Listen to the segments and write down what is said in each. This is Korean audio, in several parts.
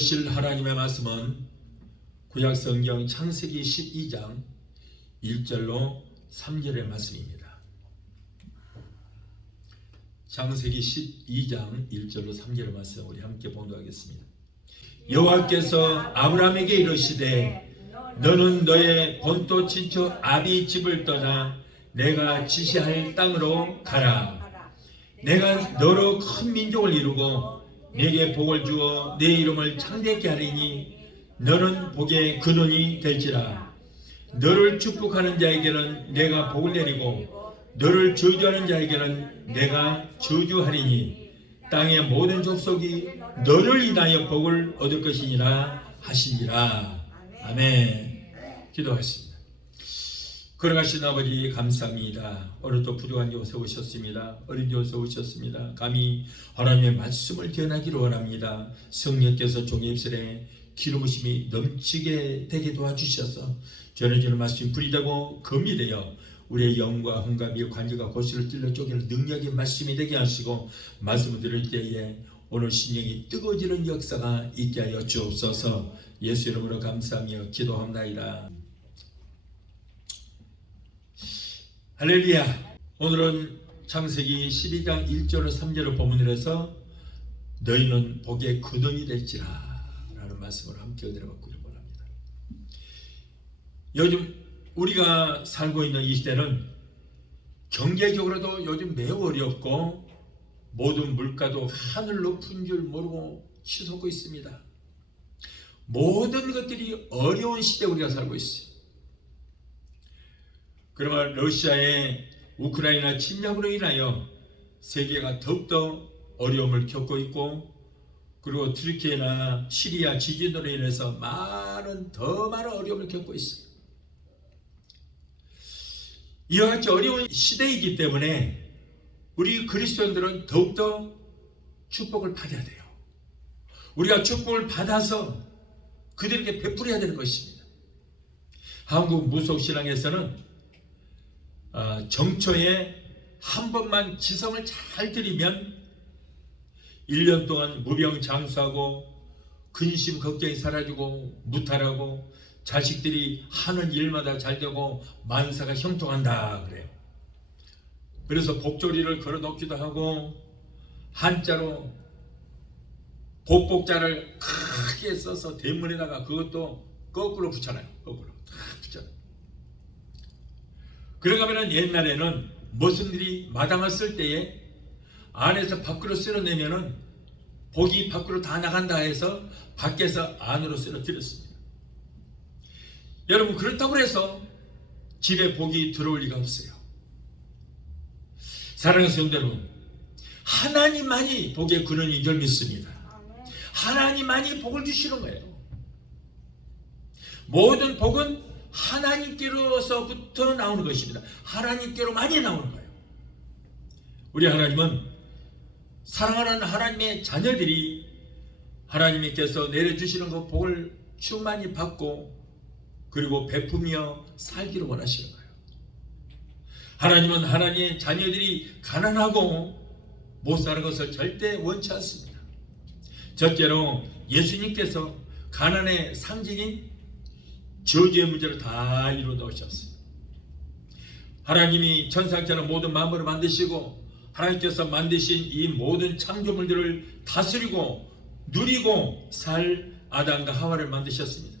들으실 하나님의 말씀은 구약성경 창세기 12장 1절로 3절의 말씀입니다. 창세기 12장 1절로 3절의 말씀 우리 함께 봉독하겠습니다. 여호와께서 아브라함에게 이르시되 너는 너의 본토 친척 아비 집을 떠나 내가 지시할 땅으로 가라. 내가 너로 큰 민족을 이루고 내게 복을 주어 내 이름을 창대케 하리니 너는 복의 근원이 될지라. 너를 축복하는 자에게는 내가 복을 내리고 너를 저주하는 자에게는 내가 저주하리니 땅의 모든 족속이 너를 인하여 복을 얻을 것이니라 하시니라. 아멘. 기도하겠습니다. 걸어가신 아버지 감사합니다. 오늘도 부족한 데 세우셨습니다. 어린 데 세우셨습니다. 감히 하나님의 말씀을 전하기를 원합니다. 성령께서 종의 입술에 기름 부으심이 넘치게 되게 도와주셔서 전해지는 말씀이 불이 되고 검이 되어 우리의 영과 hun감이 관절과 골수를 찔러 쪼개는 능력의 말씀이 되게 하시고 말씀을 들을 때에 오늘 심령이 뜨거워지는 역사가 있게 하여 주옵소서. 예수 이름으로 감사하며 기도합나이다. 할렐루야. 오늘은 창세기 12장 1절로 3절을 본문으로 해서 너희는 복의 근원이 될지라 라는 말씀을 함께 은혜받고 원합니다. 요즘 우리가 살고 있는 이 시대는 경제적으로도 요즘 매우 어렵고 모든 물가도 하늘 높은 줄 모르고 치솟고 있습니다. 모든 것들이 어려운 시대에 우리가 살고 있어요. 그러나 러시아의 우크라이나 침략으로 인하여 세계가 더욱더 어려움을 겪고 있고, 그리고 터키나 시리아 지진으로 인해서 더 많은 어려움을 겪고 있어요. 이와 같이 어려운 시대이기 때문에 우리 그리스도인들은 더욱더 축복을 받아야 돼요. 우리가 축복을 받아서 그들에게 베풀어야 되는 것입니다. 한국 무속신앙에서는 정초에 한 번만 지성을 잘 들이면 1년 동안 무병장수하고 근심 걱정이 사라지고 무탈하고 자식들이 하는 일마다 잘 되고 만사가 형통한다 그래요. 그래서 복조리를 걸어 놓기도 하고 한자로 복복자를 크게 써서 대문에다가 그것도 거꾸로 붙여놔요. 거꾸로 다 붙여놔요. 그러가면은 옛날에는 머슴들이 마당을 쓸 때에 안에서 밖으로 쓸어내면은 복이 밖으로 다 나간다 해서 밖에서 안으로 쓸어들였습니다. 여러분, 그렇다고 해서 집에 복이 들어올 리가 없어요. 사랑하는 성도 여러분, 하나님만이 복의 근원인 줄 믿습니다. 하나님만이 복을 주시는 거예요. 모든 복은 하나님께로서부터 나오는 것입니다. 하나님께로 많이 나오는 거예요. 우리 하나님은 사랑하는 하나님의 자녀들이 하나님께서 내려주시는 그 복을 충만히 받고 그리고 베푸며 살기를 원하시는 거예요. 하나님은 하나님의 자녀들이 가난하고 못 사는 것을 절대 원치 않습니다. 첫째로 예수님께서 가난의 상징인 저주의 문제를 다 이루어 놓으셨어요. 하나님이 천상천하 모든 만물을 만드시고 하나님께서 만드신 이 모든 창조물들을 다스리고 누리고 살 아담과 하와를 만드셨습니다.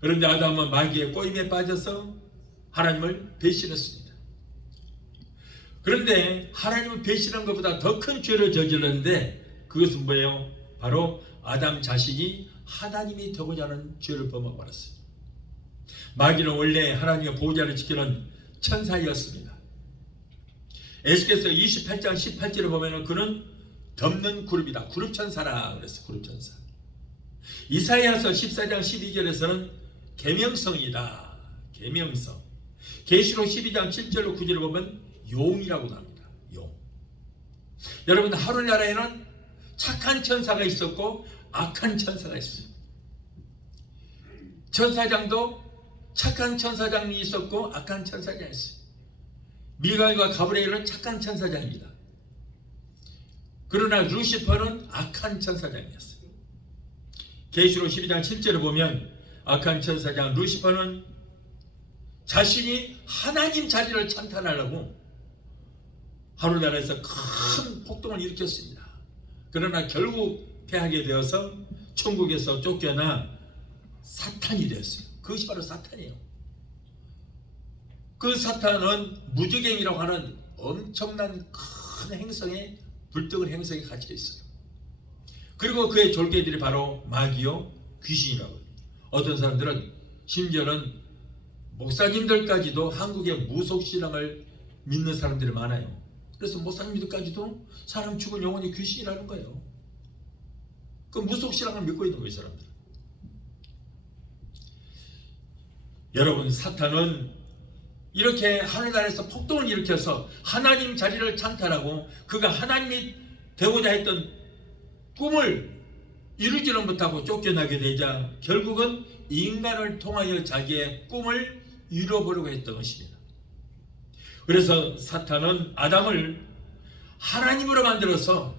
그런데 아담은 마귀의 꼬임에 빠져서 하나님을 배신했습니다. 그런데 하나님을 배신한 것보다 더 큰 죄를 저질렀는데 그것은 뭐예요? 바로 아담 자신이 하나님이 되고자 하는 죄를 범하고 말았어요. 마귀는 원래 하나님의 보호자를 지키는 천사였습니다. 에스겔서 28장 18절을 보면 그는 덮는 그룹이다. 그룹 천사라 그랬어요. 그룹 천사. 이사야서 14장 12절에서는 계명성이다. 계명성. 계시록 12장 7절로 9절을 보면 용이라고 나옵니다. 용. 여러분, 하늘나라에는 착한 천사가 있었고 악한 천사가 있어요. 천사장도 착한 천사장이 있었고 악한 천사장이 있어요. 미가엘과 가브리엘은 착한 천사장입니다. 그러나 루시퍼는 악한 천사장이었어요. 계시록 12장 7절을 보면 악한 천사장 루시퍼는 자신이 하나님 자리를 찬탄하려고 하늘나라에서 큰 폭동을 일으켰습니다. 그러나 결국 패하게 되어서 천국에서 쫓겨나 사탄이 되었어요. 그것이 바로 사탄이에요. 그 사탄은 무지갱이라고 하는 엄청난 큰 행성에 불덩어리 행성에 갇혀 있어요. 그리고 그의 졸개들이 바로 마귀요 귀신이라고 해요. 어떤 사람들은 심지어는 목사님들까지도 한국의 무속신앙을 믿는 사람들이 많아요. 그래서 목사님들까지도 사람 죽은 영혼이 귀신이라는 거예요. 그 무속신앙을 믿고 있는 거예요, 사람들. 여러분, 사탄은 이렇게 하늘나라에서 폭동을 일으켜서 하나님 자리를 찬탈하고 그가 하나님이 되고자 했던 꿈을 이루지는 못하고 쫓겨나게 되자 결국은 인간을 통하여 자기의 꿈을 이루어보려고 했던 것입니다. 그래서 사탄은 아담을 하나님으로 만들어서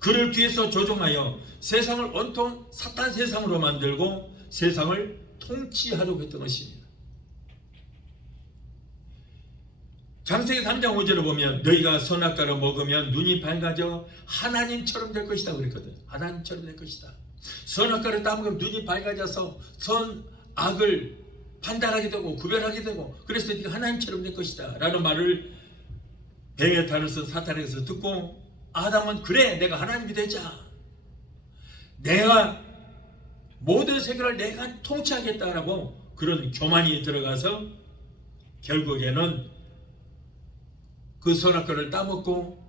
그를 뒤에서 조종하여 세상을 온통 사탄 세상으로 만들고 세상을 통치하려고 했던 것입니다. 창세기 3장 5절을 보면 너희가 선악과를 먹으면 눈이 밝아져 하나님처럼 될 것이다 그랬거든. 하나님처럼 될 것이다. 선악과를 따먹으면 눈이 밝아져서 선악을 판단하게 되고 구별하게 되고 그래서 네가 하나님처럼 될 것이다 라는 말을 뱀의 탈을 쓴 사탄에게서 듣고 아담은 그래 내가 하나님이 되자. 내가 모든 세계를 내가 통치하겠다라고 그런 교만이 들어가서 결국에는 그 선악과를 따먹고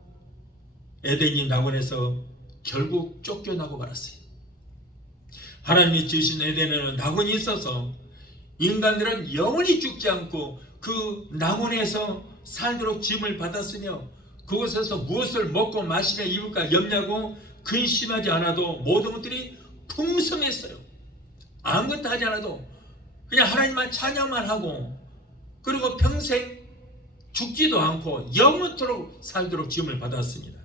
에덴이 낙원에서 결국 쫓겨나고 말았어요. 하나님이 지으신 에덴에는 낙원이 있어서 인간들은 영원히 죽지 않고 그 낙원에서 살도록 짐을 받았으며 그곳에서 무엇을 먹고 마시며 입을까 염려하고 근심하지 않아도 모든 것들이 풍성했어요. 아무것도 하지 않아도 그냥 하나님만 찬양만 하고 그리고 평생 죽지도 않고 영원토록 살도록 지음을 받았습니다.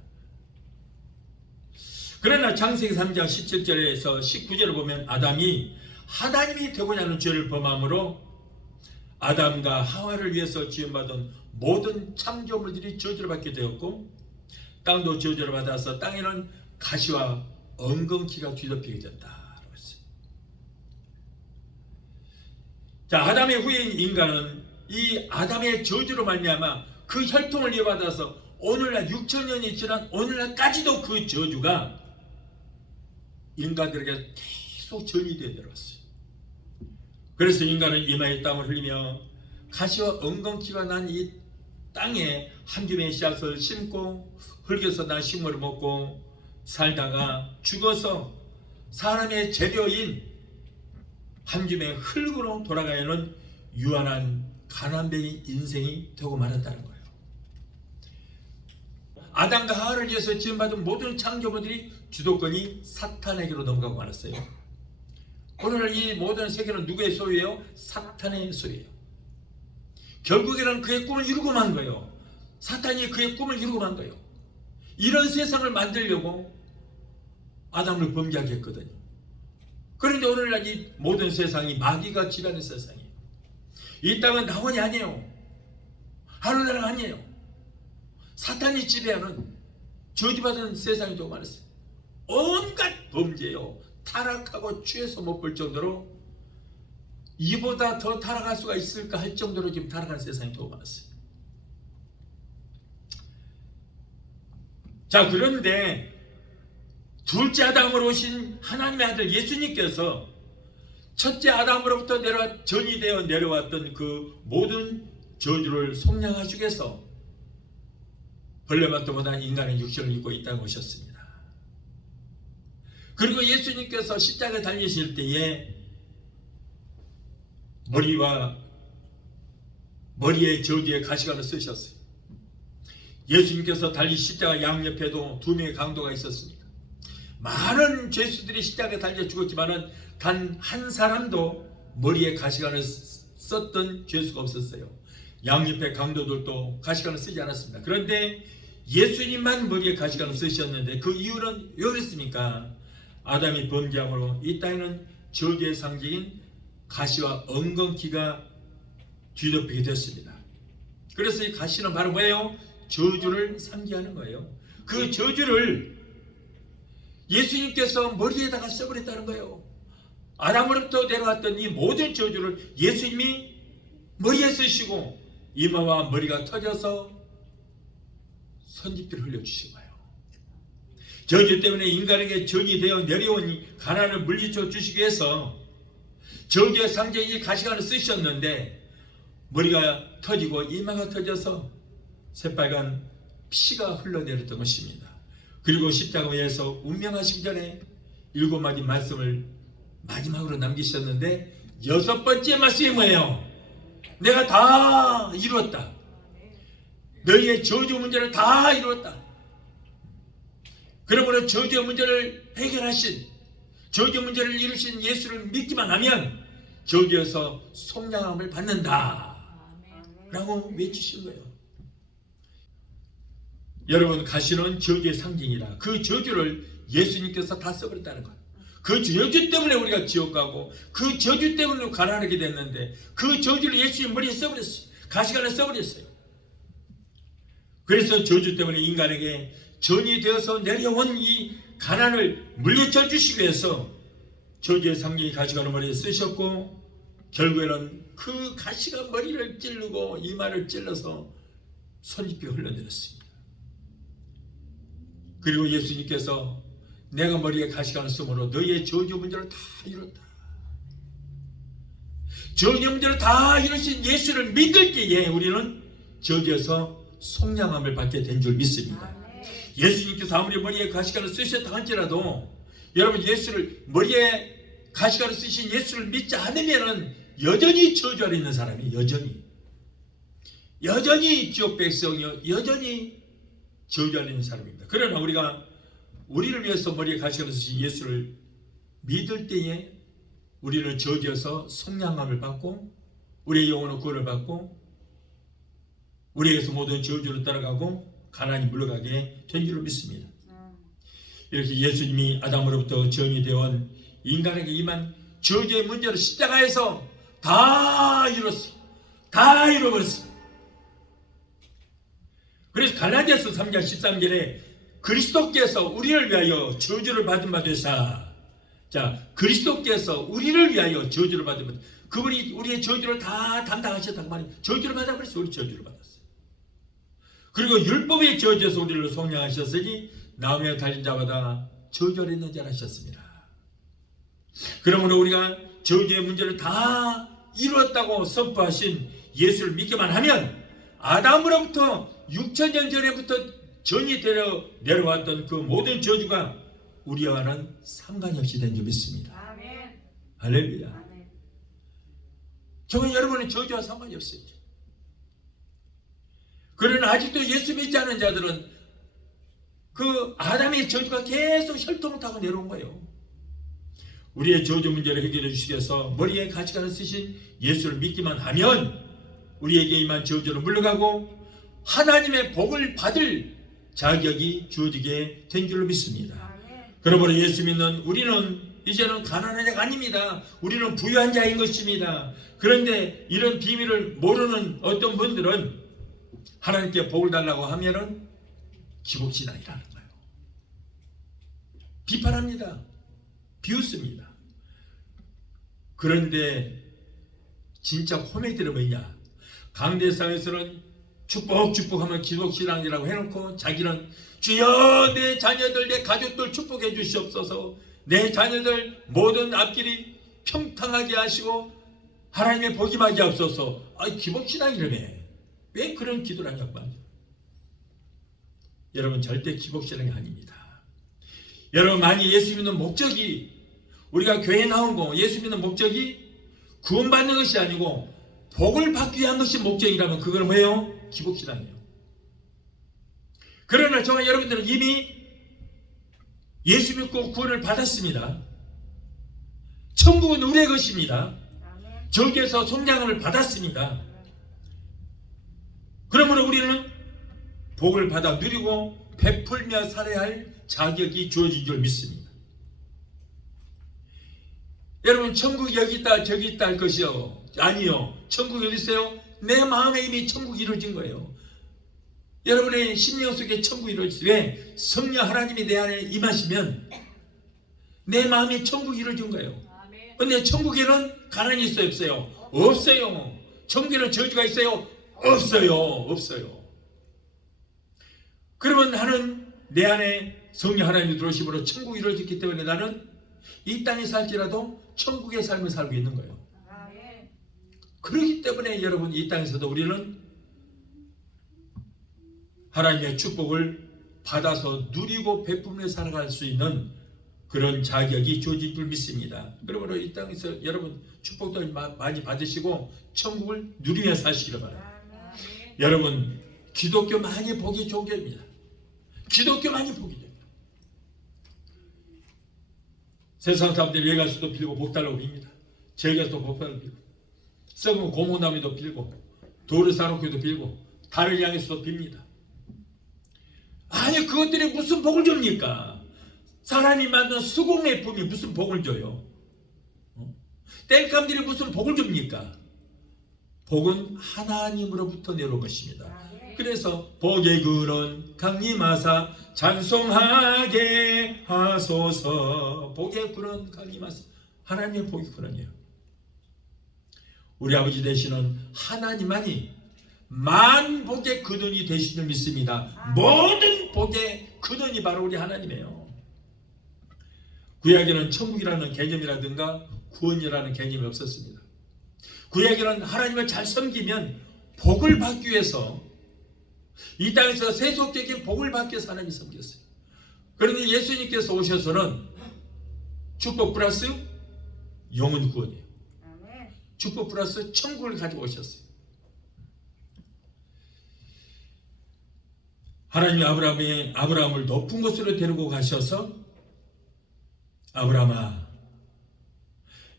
그러나 창세기 3장 17절에서 19절을 보면 아담이 하나님이 되고자 하는 죄를 범함으로 아담과 하와를 위해서 지음받은 모든 창조물들이 저주를 받게 되었고 땅도 저주를 받아서 땅에는 가시와 엉겅퀴가 뒤덮이게 됐다. 자, 아담의 후예인 인간은 이 아담의 저주로 말미암아 그 혈통을 이어받아서 오늘날 6,000년이 지난 오늘날까지도 그 저주가 인간들에게 계속 전이되어 내려왔어요. 그래서 인간은 이마에 땀을 흘리며 가시와 엉겅퀴가 난 이 땅에 한 줌의 씨앗을 심고 흙에서 난 식물을 먹고 살다가 죽어서 사람의 재료인 한 줌의 흙으로 돌아가야 하는 유한한 가난뱅이 인생이 되고 말았다는 거예요. 아담과 하와를 위해서 지음받은 모든 창조물들이 주도권이 사탄에게로 넘어가고 말았어요. 오늘 이 모든 세계는 누구의 소유예요? 사탄의 소유예요. 결국에는 그의 꿈을 이루고 만 거예요. 사탄이 그의 꿈을 이루고 만 거예요. 이런 세상을 만들려고 아담을 범죄하게 했거든요. 그런데 오늘날 이 모든 세상이 마귀가 지배하는 세상이에요. 이 땅은 낙원이 아니에요. 하늘나라가 아니에요. 사탄이 지배하는 저주받은 세상이 되고 말았어요. 온갖 범죄요. 타락하고 취해서 못 볼 정도로 이보다 더 타락할 수가 있을까 할 정도로 지금 타락한 세상이 되고 말았어요. 자, 그런데 둘째 아담으로 오신 하나님의 아들 예수님께서 첫째 아담으로부터 전이되어 내려왔던 그 모든 저주를 속량하시기 위해서 벌레만도 못한 인간의 육신을 입고 이 땅에 오셨습니다. 그리고 예수님께서 십자가에 달리실 때에 머리에 저주의 가시관을 쓰셨어요. 예수님께서 달리 십자가 양옆에도 두 명의 강도가 있었습니다. 많은 죄수들이 십자가에 달려 죽었지만은 단 한 사람도 머리에 가시관을 썼던 죄수가 없었어요. 양옆의 강도들도 가시관을 쓰지 않았습니다. 그런데 예수님만 머리에 가시관을 쓰셨는데 그 이유는 왜 그랬습니까? 아담이 범죄함으로 이 땅에는 저주의 상징인 가시와 엉겅퀴가 뒤덮이게 됐습니다. 그래서 이 가시는 바로 뭐예요? 저주를 상징하는 거예요. 그 저주를 예수님께서 머리에다가 써버렸다는 거예요. 아담으로부터 내려왔던 이 모든 저주를 예수님이 머리에 쓰시고 이마와 머리가 터져서 선짓비를 흘려주신 거예요. 저주 때문에 인간에게 전이 되어 내려온 이 가난을 물리쳐 주시기 위해서 저주의 상징이 가시관을 쓰셨는데 머리가 터지고 이마가 터져서 새빨간 피가 흘러내렸던 것입니다. 그리고 십자가에서 운명하시기 전에 7마디 말씀을 마지막으로 남기셨는데 6번째 말씀이 뭐예요? 내가 다 이루었다. 너희의 저주 문제를 다 이루었다. 그러므로 저주의 문제를 해결하신, 저주 문제를 이루신 예수를 믿기만 하면 저주에서 속량함을 받는다 라고 외치신 거예요. 여러분, 가시는 저주의 상징이라 그 저주를 예수님께서 다 써버렸다는 거예요. 그 저주 때문에 우리가 지옥 가고 그 저주 때문에 가난하게 됐는데 그 저주를 예수님 머리에 써버렸어요. 가시관에 써버렸어요. 그래서 저주 때문에 인간에게 전이 되어서 내려온 이 가난을 물리쳐 주시기 위해서 저주의 상징이 가시관을 머리에 쓰셨고 결국에는 그 가시가 머리를 찌르고 이마를 찔러서 손짓비가 흘러내렸습니다. 그리고 예수님께서 내가 머리에 가시관을 쓰므로 너희의 저주 문제를 다 이뤘다. 저주 문제를 다 이루신 예수를 믿을 때에 우리는 저주에서 속량함을 받게 된 줄 믿습니다. 예수님께서 아무리 머리에 가시관을 쓰셨다 할지라도 여러분 예수를 머리에 가시관을 쓰신 예수를 믿지 않으면은 여전히 저주 아래 있는 사람이 여전히 지옥 백성이요 여전히 저주 아래 있는 사람입니다. 그러나 우리가 우리를 위해서 머리에 가시관을 쓰신 예수를 믿을 때에 우리는 저주에서 속량함을 받고 우리의 영혼은 구원을 받고 우리에게서 모든 저주를 따라가고 가난이 물러가게 된 줄로 믿습니다. 이렇게 예수님이 아담으로부터 전이 되어온 인간에게 임한 저주의 문제를 십자가에서 다 이뤘어요. 다 이뤄버렸어요. 그래서 갈라디아서 3장 13절에 그리스도께서 우리를 위하여 저주를 받은 바 되사, 자, 그리스도께서 우리를 위하여 저주를 받은 바, 그분이 우리의 저주를 다 담당하셨단 말이에요. 저주를 받아버렸어요. 우리 저주를 받았어요. 그리고 율법의 저주에서 우리를 속량하셨으니 나무에 달린 자마다 저주를 있는 자라 하셨습니다. 그러므로 우리가 저주의 문제를 다 이루었다고 선포하신 예수를 믿기만 하면 아담으로부터 6천년 전에부터 전이 되어 내려왔던 그 모든 저주가 우리와는 상관이 없이 된 줄 믿습니다. 아멘. 할렐루야. 아멘. 저는 여러분의 저주와 상관이 없어요. 그러나 아직도 예수 믿지 않은 자들은 그 아담의 저주가 계속 혈통을 타고 내려온 거예요. 우리의 저주 문제를 해결해 주시기 위해서 머리에 가시관을 쓰신 예수를 믿기만 하면 우리에게 임한 저주를 물러가고 하나님의 복을 받을 자격이 주어지게 된 줄로 믿습니다. 그러므로 예수 믿는 우리는 이제는 가난한 자가 아닙니다. 우리는 부유한 자인 것입니다. 그런데 이런 비밀을 모르는 어떤 분들은 하나님께 복을 달라고 하면은 기복신앙이라는 거예요. 비판합니다. 비웃습니다. 그런데 진짜 코미디는 뭐냐? 강대상에서는 축복하면 기복신앙이라고 해놓고 자기는 주여 내 자녀들 내 가족들 축복해 주시옵소서, 내 자녀들 모든 앞길이 평탄하게 하시고 하나님의 복이 임하게 하옵소서. 기복신앙이라며. 왜 그런 기도를 하냐고 말이에요. 여러분 절대 기복신앙이 아닙니다. 여러분 만약 예수 믿는 목적이 우리가 교회에 나온 거 예수 믿는 목적이 구원받는 것이 아니고 복을 받기 위한 것이 목적이라면 그건 뭐예요? 기복신앙이에요. 그러나 저와 여러분들은 이미 예수 믿고 구원을 받았습니다. 천국은 우리의 것입니다. 저기에서 속량함을 받았습니다. 그러므로 우리는 복을 받아 누리고 베풀며 살아야 할 자격이 주어진 줄 믿습니다. 여러분 천국이 여기 있다 저기 있다 할 것이요. 아니요. 천국이 어디 있어요? 내 마음에 이미 천국이 이루어진 거예요. 여러분의 심령 속에 천국이 이루어졌어요. 왜? 성령 하나님이 내 안에 임하시면 내 마음에 천국이 이루어진 거예요. 근데 천국에는 가난이 있어요? 없어요? 없어요. 천국에는 저주가 있어요? 없어요. 없어요. 그러면 나는 내 안에 성령 하나님이 들어오심으로 천국이 이루어졌기 때문에 나는 이 땅에 살지라도 천국의 삶을 살고 있는 거예요. 그렇기 때문에 여러분 이 땅에서도 우리는 하나님의 축복을 받아서 누리고 베풀며 살아갈 수 있는 그런 자격이 주어진 줄 믿습니다. 그러므로 이 땅에서 여러분 축복도 많이 받으시고 천국을 누리며 사시기를 바랍니다. 여러분 기독교 많이 보기 좋은 겁니다. 기독교 많이 보기 됩니다. 세상 사람들이 외가수도 빌고 복달라고 빕니다. 제가도 복달라고 빌고 썩은 고목나무도 빌고 돌을 쌓아놓고도 빌고 달을 향해서도 빕니다. 아니 그것들이 무슨 복을 줍니까? 사람이 만든 수공의 품이 무슨 복을 줘요? 땔감들이 무슨 복을 줍니까? 복은 하나님으로부터 내려온 것입니다. 그래서 복의 근원 강림하사 찬송하게 하소서. 복의 근원 강림하사. 하나님의 복의 근원이에요. 우리 아버지 되시는 하나님만이 만복의 근원이 되신 줄 믿습니다. 모든 복의 근원이 바로 우리 하나님이에요. 구약에는 천국이라는 개념이라든가 구원이라는 개념이 없었습니다. 구약에는 하나님을 잘 섬기면 복을 받기 위해서 이 땅에서 세속적인 복을 받기 위해서 하나님이 섬겼어요. 그런데 예수님께서 오셔서는 축복 플러스 영혼 구원이에요. 축복 플러스 천국을 가지고 오셨어요. 하나님이 아브라함을 높은 곳으로 데리고 가셔서 아브라함아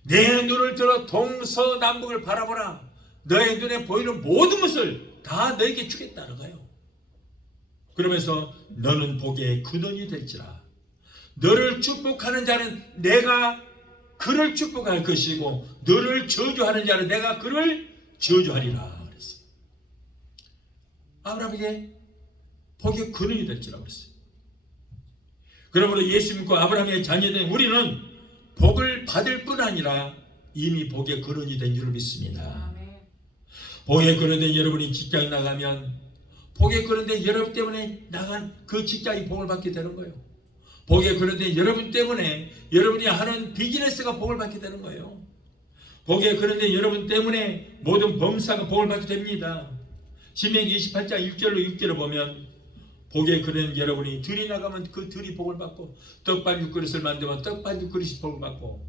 내 눈을 들어 동서남북을 바라보라. 너의 눈에 보이는 모든 것을 다 너에게 주겠다는 거예요. 그러면서 너는 복의 근원이 될지라. 너를 축복하는 자는 내가 그를 축복할 것이고 너를 저주하는 자는 내가 그를 저주하리라 그랬어요. 아브라함에게 복의 근원이 될지라 그랬어요. 그러므로 예수 믿고 아브라함의 자녀된 우리는 복을 받을 뿐 아니라 이미 복의 근원이 된 줄 믿습니다. 복의 근원된 여러분이 직장 나가면 복의 근원된 여러분 때문에 나간 그 직장이 복을 받게 되는 거예요. 복의 근원된 여러분 때문에 여러분이 하는 비즈니스가 복을 받게 되는 거예요. 복의 근원된 여러분 때문에 모든 범사가 복을 받게 됩니다. 신명기 28장 1절로 6절을 보면 복의 근원 여러분이 들이 나가면 그 들이 복을 받고 떡반죽 그릇을 만들면 떡반죽 그릇이 복을 받고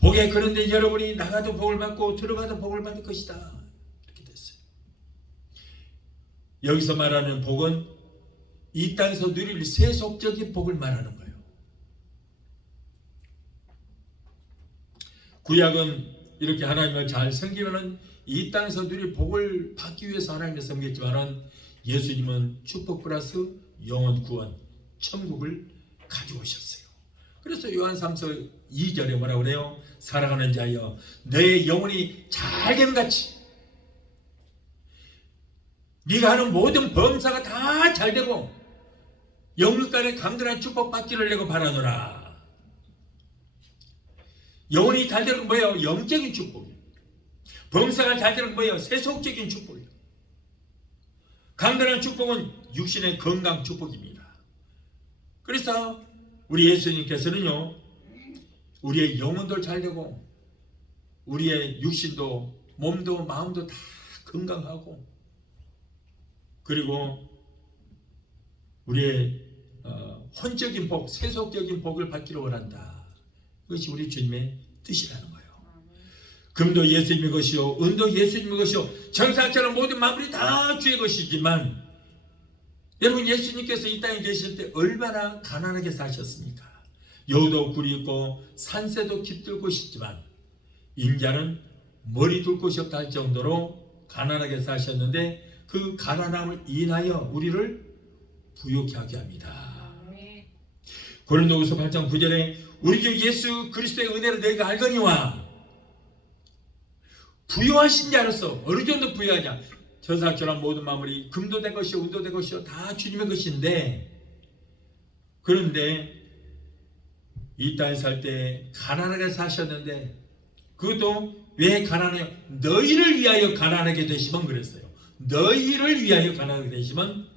복의 근원된 여러분이 나가도 복을 받고 들어가도 복을 받을 것이다. 이렇게 됐어요. 여기서 말하는 복은 이 땅에서 누릴 세속적인 복을 말하는 거예요. 구약은 이렇게 하나님을 잘 섬기면은 이 땅에서 누릴 복을 받기 위해서 하나님을 섬겼지만은 예수님은 축복 플러스 영원 구원 천국을 가져오셨어요. 그래서 요한 3서 2절에 뭐라고 그래요? 사랑하는 자여 너의 영혼이 잘됨같이 네가 하는 모든 범사가 다 잘되고 영육간에 강건한 축복 받기를 내고 바라노라. 영혼이 잘되는 건 뭐예요? 영적인 축복이에요. 범사가 잘되는 건 뭐예요? 세속적인 축복이에요. 강건한 축복은 육신의 건강 축복입니다. 그래서 우리 예수님께서는요 우리의 영혼도 잘되고 우리의 육신도 몸도 마음도 다 건강하고 그리고 우리의 혼적인 복, 세속적인 복을 받기를 원한다. 그것이 우리 주님의 뜻이라는 거예요. 금도 예수님의 것이요 은도 예수님의 것이요 정사처럼 모든 만물이 다 주의 것이지만 여러분 예수님께서 이 땅에 계실 때 얼마나 가난하게 사셨습니까? 여우도 굴이 있고 산새도 깃들 곳이 있지만 인자는 머리 둘 곳이 없다 할 정도로 가난하게 사셨는데 그 가난함을 인하여 우리를 부욕하게 합니다. 고린도후서 8장 9절에 우리 주 예수 그리스도의 은혜를 너희가 알거니와 부요하신 자로서 어느 정도 부요하냐. 천사처럼 모든 만물이 금도 된 것이요 은도 된 것이요 다 주님의 것인데, 그런데 이 땅에 살 때 가난하게 사셨는데, 그것도 왜 가난해요? 너희를 위하여 가난하게 되시면 그랬어요. 너희를 위하여 가난하게 되시면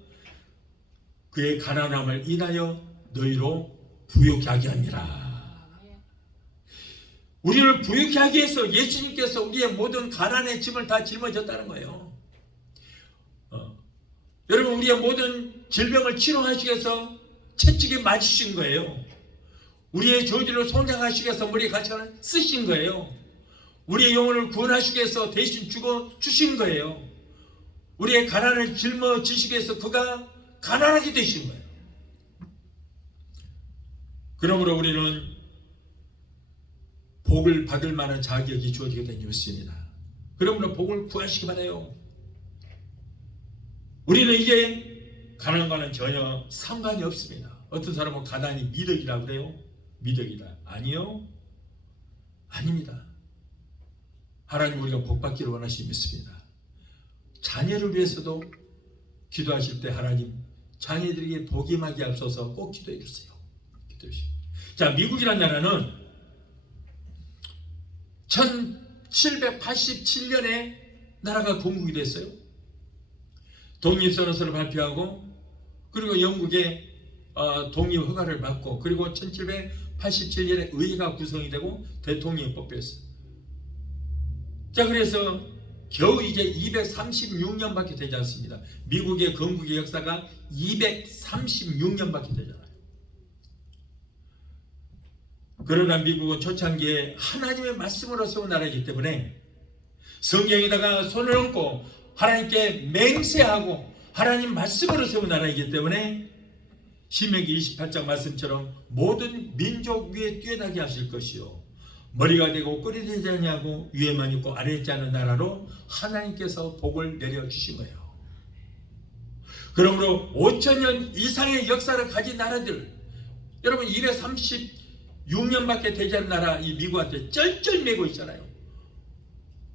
그의 가난함을 인하여 너희로 부욕케 하게 합니다. 우리를 부욕케 하기 위해서 예수님께서 우리의 모든 가난의 짐을 다 짊어졌다는 거예요. 여러분, 우리의 모든 질병을 치료하시기 위해서 채찍에 맞으신 거예요. 우리의 저주를 손상하시기 위해서 머리에 가시를 쓰신 거예요. 우리의 영혼을 구원하시기 위해서 대신 죽어 주신 거예요. 우리의 가난을 짊어지시기 위해서 그가 가난하게 되신 거예요. 그러므로 우리는 복을 받을 만한 자격이 주어지게 된 것입니다. 그러므로 복을 구하시기 바라요. 우리는 이제 가난과는 전혀 상관이 없습니다. 어떤 사람은 가난이 미덕이라고 그래요. 미덕이다. 아니요. 아닙니다. 하나님 우리가 복 받기를 원하시는 믿습니다. 자녀를 위해서도 기도하실 때 하나님 자녀들에게 복이 임하게 하소서 꼭 기도해 주세요. 기도해 주세요. 자, 미국이라는 나라는 1787년에 나라가 건국이 됐어요. 독립선언서를 발표하고, 그리고 영국의 독립 허가를 받고, 그리고 1787년에 의회가 구성이 되고 대통령이 뽑혔어요. 자, 그래서 겨우 이제 236년밖에 되지 않습니다. 미국의 건국의 역사가 236년밖에 되잖아요. 그러나 미국은 초창기에 하나님의 말씀으로 세운 나라이기 때문에 성경에다가 손을 얹고 하나님께 맹세하고 하나님 말씀으로 세운 나라이기 때문에 신명기 28장 말씀처럼 모든 민족 위에 뛰어나게 하실 것이요 머리가 되고 꼴이 되지 않냐고 위에만 있고 아래에 있지 않은 나라로 하나님께서 복을 내려주신 거예요. 그러므로 5천년 이상의 역사를 가진 나라들, 여러분 236년밖에 되지 않은 나라 이 미국한테 쩔쩔매고 있잖아요.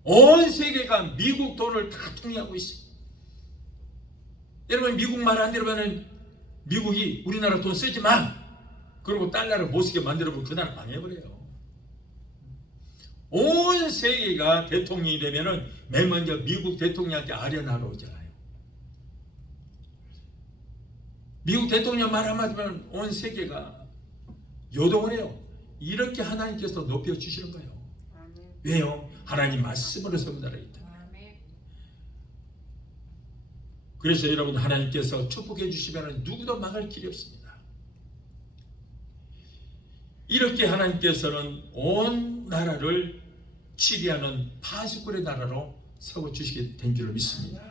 온 세계가 미국 돈을 다 통일하고 있어요. 여러분, 미국 말 안 들으면 미국이 우리나라 돈 쓰지 마, 그리고 달러를 못 쓰게 만들어버리면 그 나라 망해버려요. 온 세계가 대통령이 되면은 맨 먼저 미국 대통령한테 아련하러 오잖아요. 미국 대통령 말 한마디면 온 세계가 요동을 해요. 이렇게 하나님께서 높여주시는 거예요. 왜요? 하나님 말씀으로 세운 나라이기 때문에. 그래서 여러분, 하나님께서 축복해 주시면 누구도 막을 길이 없습니다. 이렇게 하나님께서는 온 나라를 치리하는 파수꾼의 나라로 세워주시게 된 줄 믿습니다.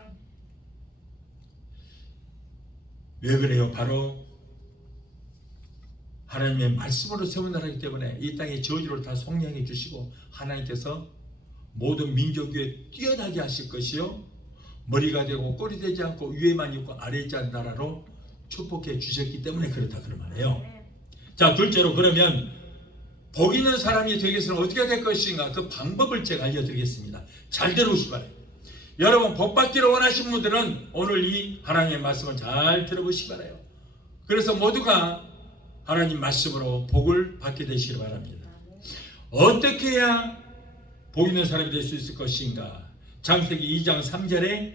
왜 그래요? 바로 하나님의 말씀으로 세운 나라이기 때문에 이 땅의 저주를 다 속량해 주시고 하나님께서 모든 민족 위에 뛰어나게 하실 것이요 머리가 되고 꼴이 되지 않고 위에만 있고 아래에 있지 않은 나라로 축복해 주셨기 때문에 그렇다 그러면요. 자, 둘째로, 그러면 복 있는 사람이 되기 위해서는 어떻게 될 것인가, 그 방법을 제가 알려드리겠습니다. 잘 들어오시기 바랍니다. 여러분, 복 받기를 원하시는 분들은 오늘 이 하나님의 말씀을 잘 들어보시기 바라요. 그래서 모두가 하나님 말씀으로 복을 받게 되시길 바랍니다. 어떻게 해야 복 있는 사람이 될 수 있을 것인가? 창세기 2장 3절에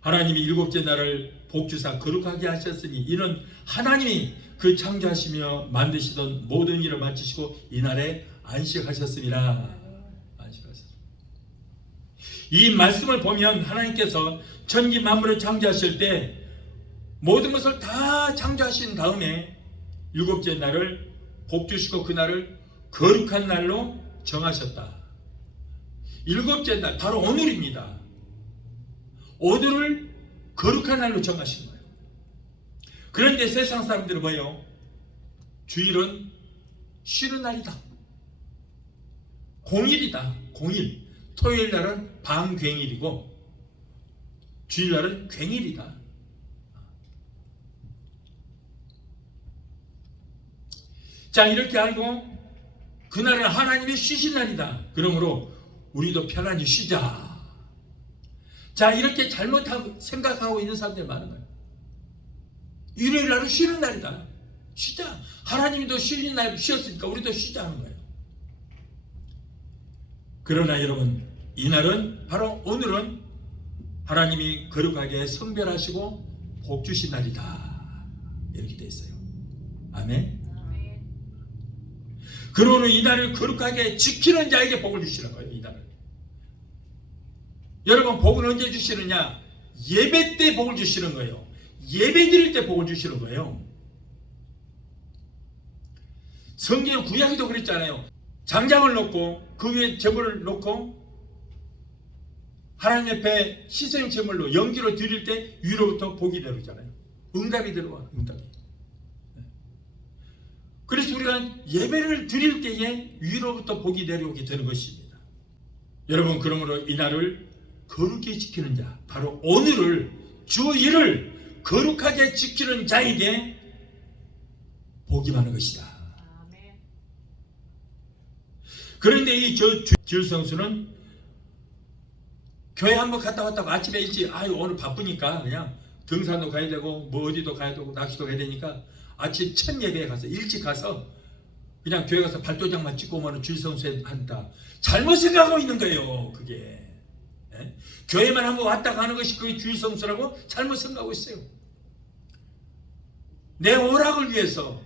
하나님이 일곱째 날을 복주사 거룩하게 하셨으니 이는 하나님이 그 창조하시며 만드시던 모든 일을 마치시고 이날에 안식하셨습니다. 안식하셨습니다. 이 말씀을 보면 하나님께서 천지 만물을 창조하실 때 모든 것을 다 창조하신 다음에 일곱째 날을 복주시고 그날을 거룩한 날로 정하셨다. 일곱째 날, 바로 오늘입니다. 오늘을 거룩한 날로 정하신 거예요. 그런데 세상 사람들은 뭐예요? 주일은 쉬는 날이다. 공일이다. 공일. 토요일 날은 방괭일이고 주일 날은 괭일이다. 자, 이렇게 알고 그날은 하나님의 쉬신 날이다. 그러므로 우리도 편안히 쉬자. 자, 이렇게 잘못하고 생각하고 있는 사람들이 많은 거예요. 일요일 날은 쉬는 날이다. 쉬자. 하나님도 쉬는 날 쉬었으니까 우리도 쉬자 하는 거예요. 그러나 여러분, 이날은 바로 오늘은 하나님이 거룩하게 성별하시고 복 주신 날이다. 이렇게 되어 있어요. 아멘. 그러므로 이날을 거룩하게 지키는 자에게 복을 주시는 거예요. 이날을. 여러분, 복을 언제 주시느냐? 예배 때 복을 주시는 거예요. 예배 드릴 때 복을 주시는 거예요. 성경 구약에도 그랬잖아요. 장작을 놓고 그 위에 제물을 놓고 하나님 앞에 희생 제물로 연기로 드릴 때 위로부터 복이 내려오잖아요. 응답이 들어와. 응답이. 그래서 우리가 예배를 드릴 때에 위로부터 복이 내려오게 되는 것입니다. 여러분, 그러므로 이날을 거룩히 지키는 자, 바로 오늘을 주일을 거룩하게 지키는 자에게 복이 많은 것이다. 그런데 이 주일성수는 교회 한번 갔다 왔다고 아침에 일찍 오늘 바쁘니까 그냥 등산도 가야 되고 뭐 어디도 가야 되고 낚시도 가야 되니까 아침 첫 예배에 가서 일찍 가서 그냥 교회 가서 발도장만 찍고 오면 주일성수 한다. 잘못 생각하고 있는 거예요. 그게. 예? 교회만 한번 왔다 가는 것이 그게 주일성수라고 잘못 생각하고 있어요. 내 오락을 위해서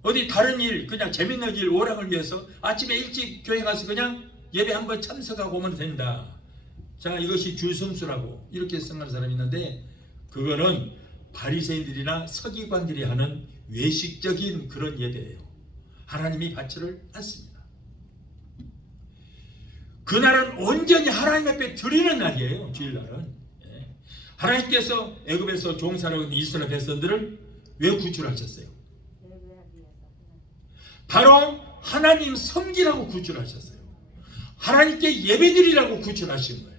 어디 다른 일, 그냥 재밌는 일, 오락을 위해서 아침에 일찍 교회 가서 그냥 예배 한번 참석하고 오면 된다. 자, 이것이 주일성수라고 이렇게 생각하는 사람이 있는데, 그거는 바리새인들이나 서기관들이 하는 외식적인 그런 예배예요. 하나님이 받지를 않습니다. 그날은 온전히 하나님 앞에 드리는 날이에요. 주일날은. 하나님께서 애굽에서 종살아온 이스라엘 백성들을 왜 구출하셨어요? 바로 하나님 섬기라고 구출하셨어요. 하나님께 예배드리라고 구출하신 거예요.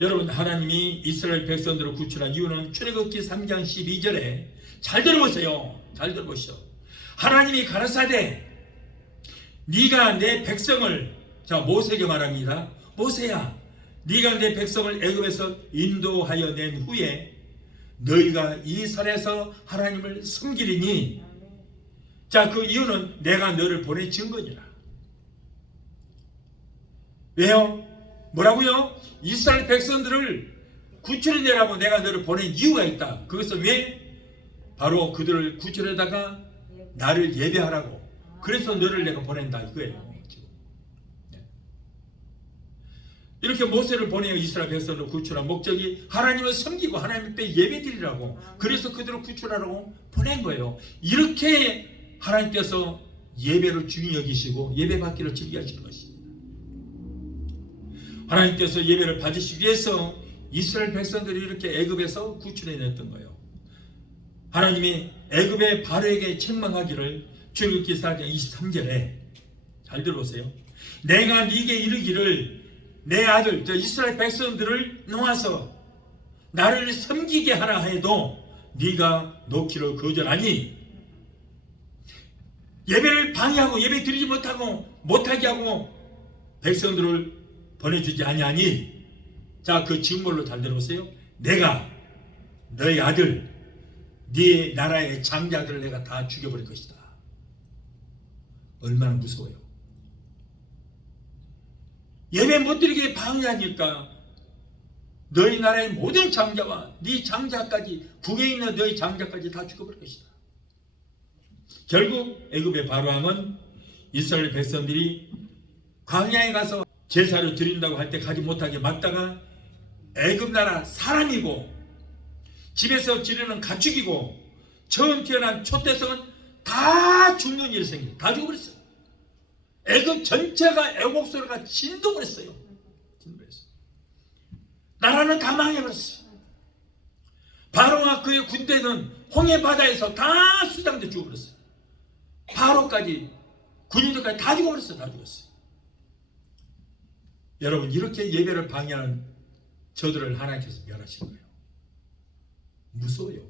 여러분, 하나님이 이스라엘 백성들을 구출한 이유는 출애굽기 3장 12절에 잘 들어보세요. 잘 들어보시오. 하나님이 가라사대 네가 내 백성을, 자, 모세에게 말합니다. 모세야, 네가 내 백성을 애굽에서 인도하여 낸 후에 너희가 이 산에서 하나님을 섬기리니, 자, 그 이유는 내가 너를 보내 증거니라. 왜요? 뭐라고요? 이스라엘 백성들을 구출해내라고 내가 너를 보낸 이유가 있다. 그것은 왜? 바로 그들을 구출해다가 나를 예배하라고. 그래서 너를 내가 보낸다 이거예요. 이렇게 모세를 보내어 이스라엘 백성을 구출한 목적이 하나님을 섬기고 하나님 앞에 예배드리라고, 그래서 그들을 구출하라고 보낸 거예요. 이렇게 하나님께서 예배를 중히 여기시고 예배 받기를 즐겨하시는 것입니다. 하나님께서 예배를 받으시기 위해서 이스라엘 백성들이 이렇게 애굽에서 구출해냈던 거예요. 하나님이 애굽의 바로에게 책망하기를 출애굽기 4장 23절에 잘 들어보세요. 내가 네게 이르기를 내 아들 이스라엘 백성들을 놓아서 나를 섬기게 하라 해도 네가 놓기를 거절하니, 예배를 방해하고 예배 드리지 못하게 하고 백성들을 보내주지 아니하니, 자, 그 징벌로 잘 들어보세요. 내가 너의 아들 네 나라의 장자들을 내가 다 죽여버릴 것이다. 얼마나 무서워요. 예배 못 드리게 방해하니까 너희 나라의 모든 장자와 네 장자까지, 국에 있는 너희 장자까지 다 죽여버릴 것이다. 결국 애굽의 바로왕은 이스라엘 백성들이 광야에 가서 제사를 드린다고 할 때 가지 못하게 막다가 애굽 나라 사람이고 집에서 지르는 가축이고 처음 태어난 초대성은 다 죽는 일이 생겨요. 다 죽어버렸어요. 애굽 전체가 애곡소리가 진동했어요. 나라는 다 망해버렸어요. 바로와 그의 군대는 홍해 바다에서 다 수장돼 죽어버렸어요. 바로까지 군인들까지 다 죽어버렸어요. 다 죽었어요. 여러분, 이렇게 예배를 방해하는 저들을 하나님께서 멸하신 거예요. 무서워요.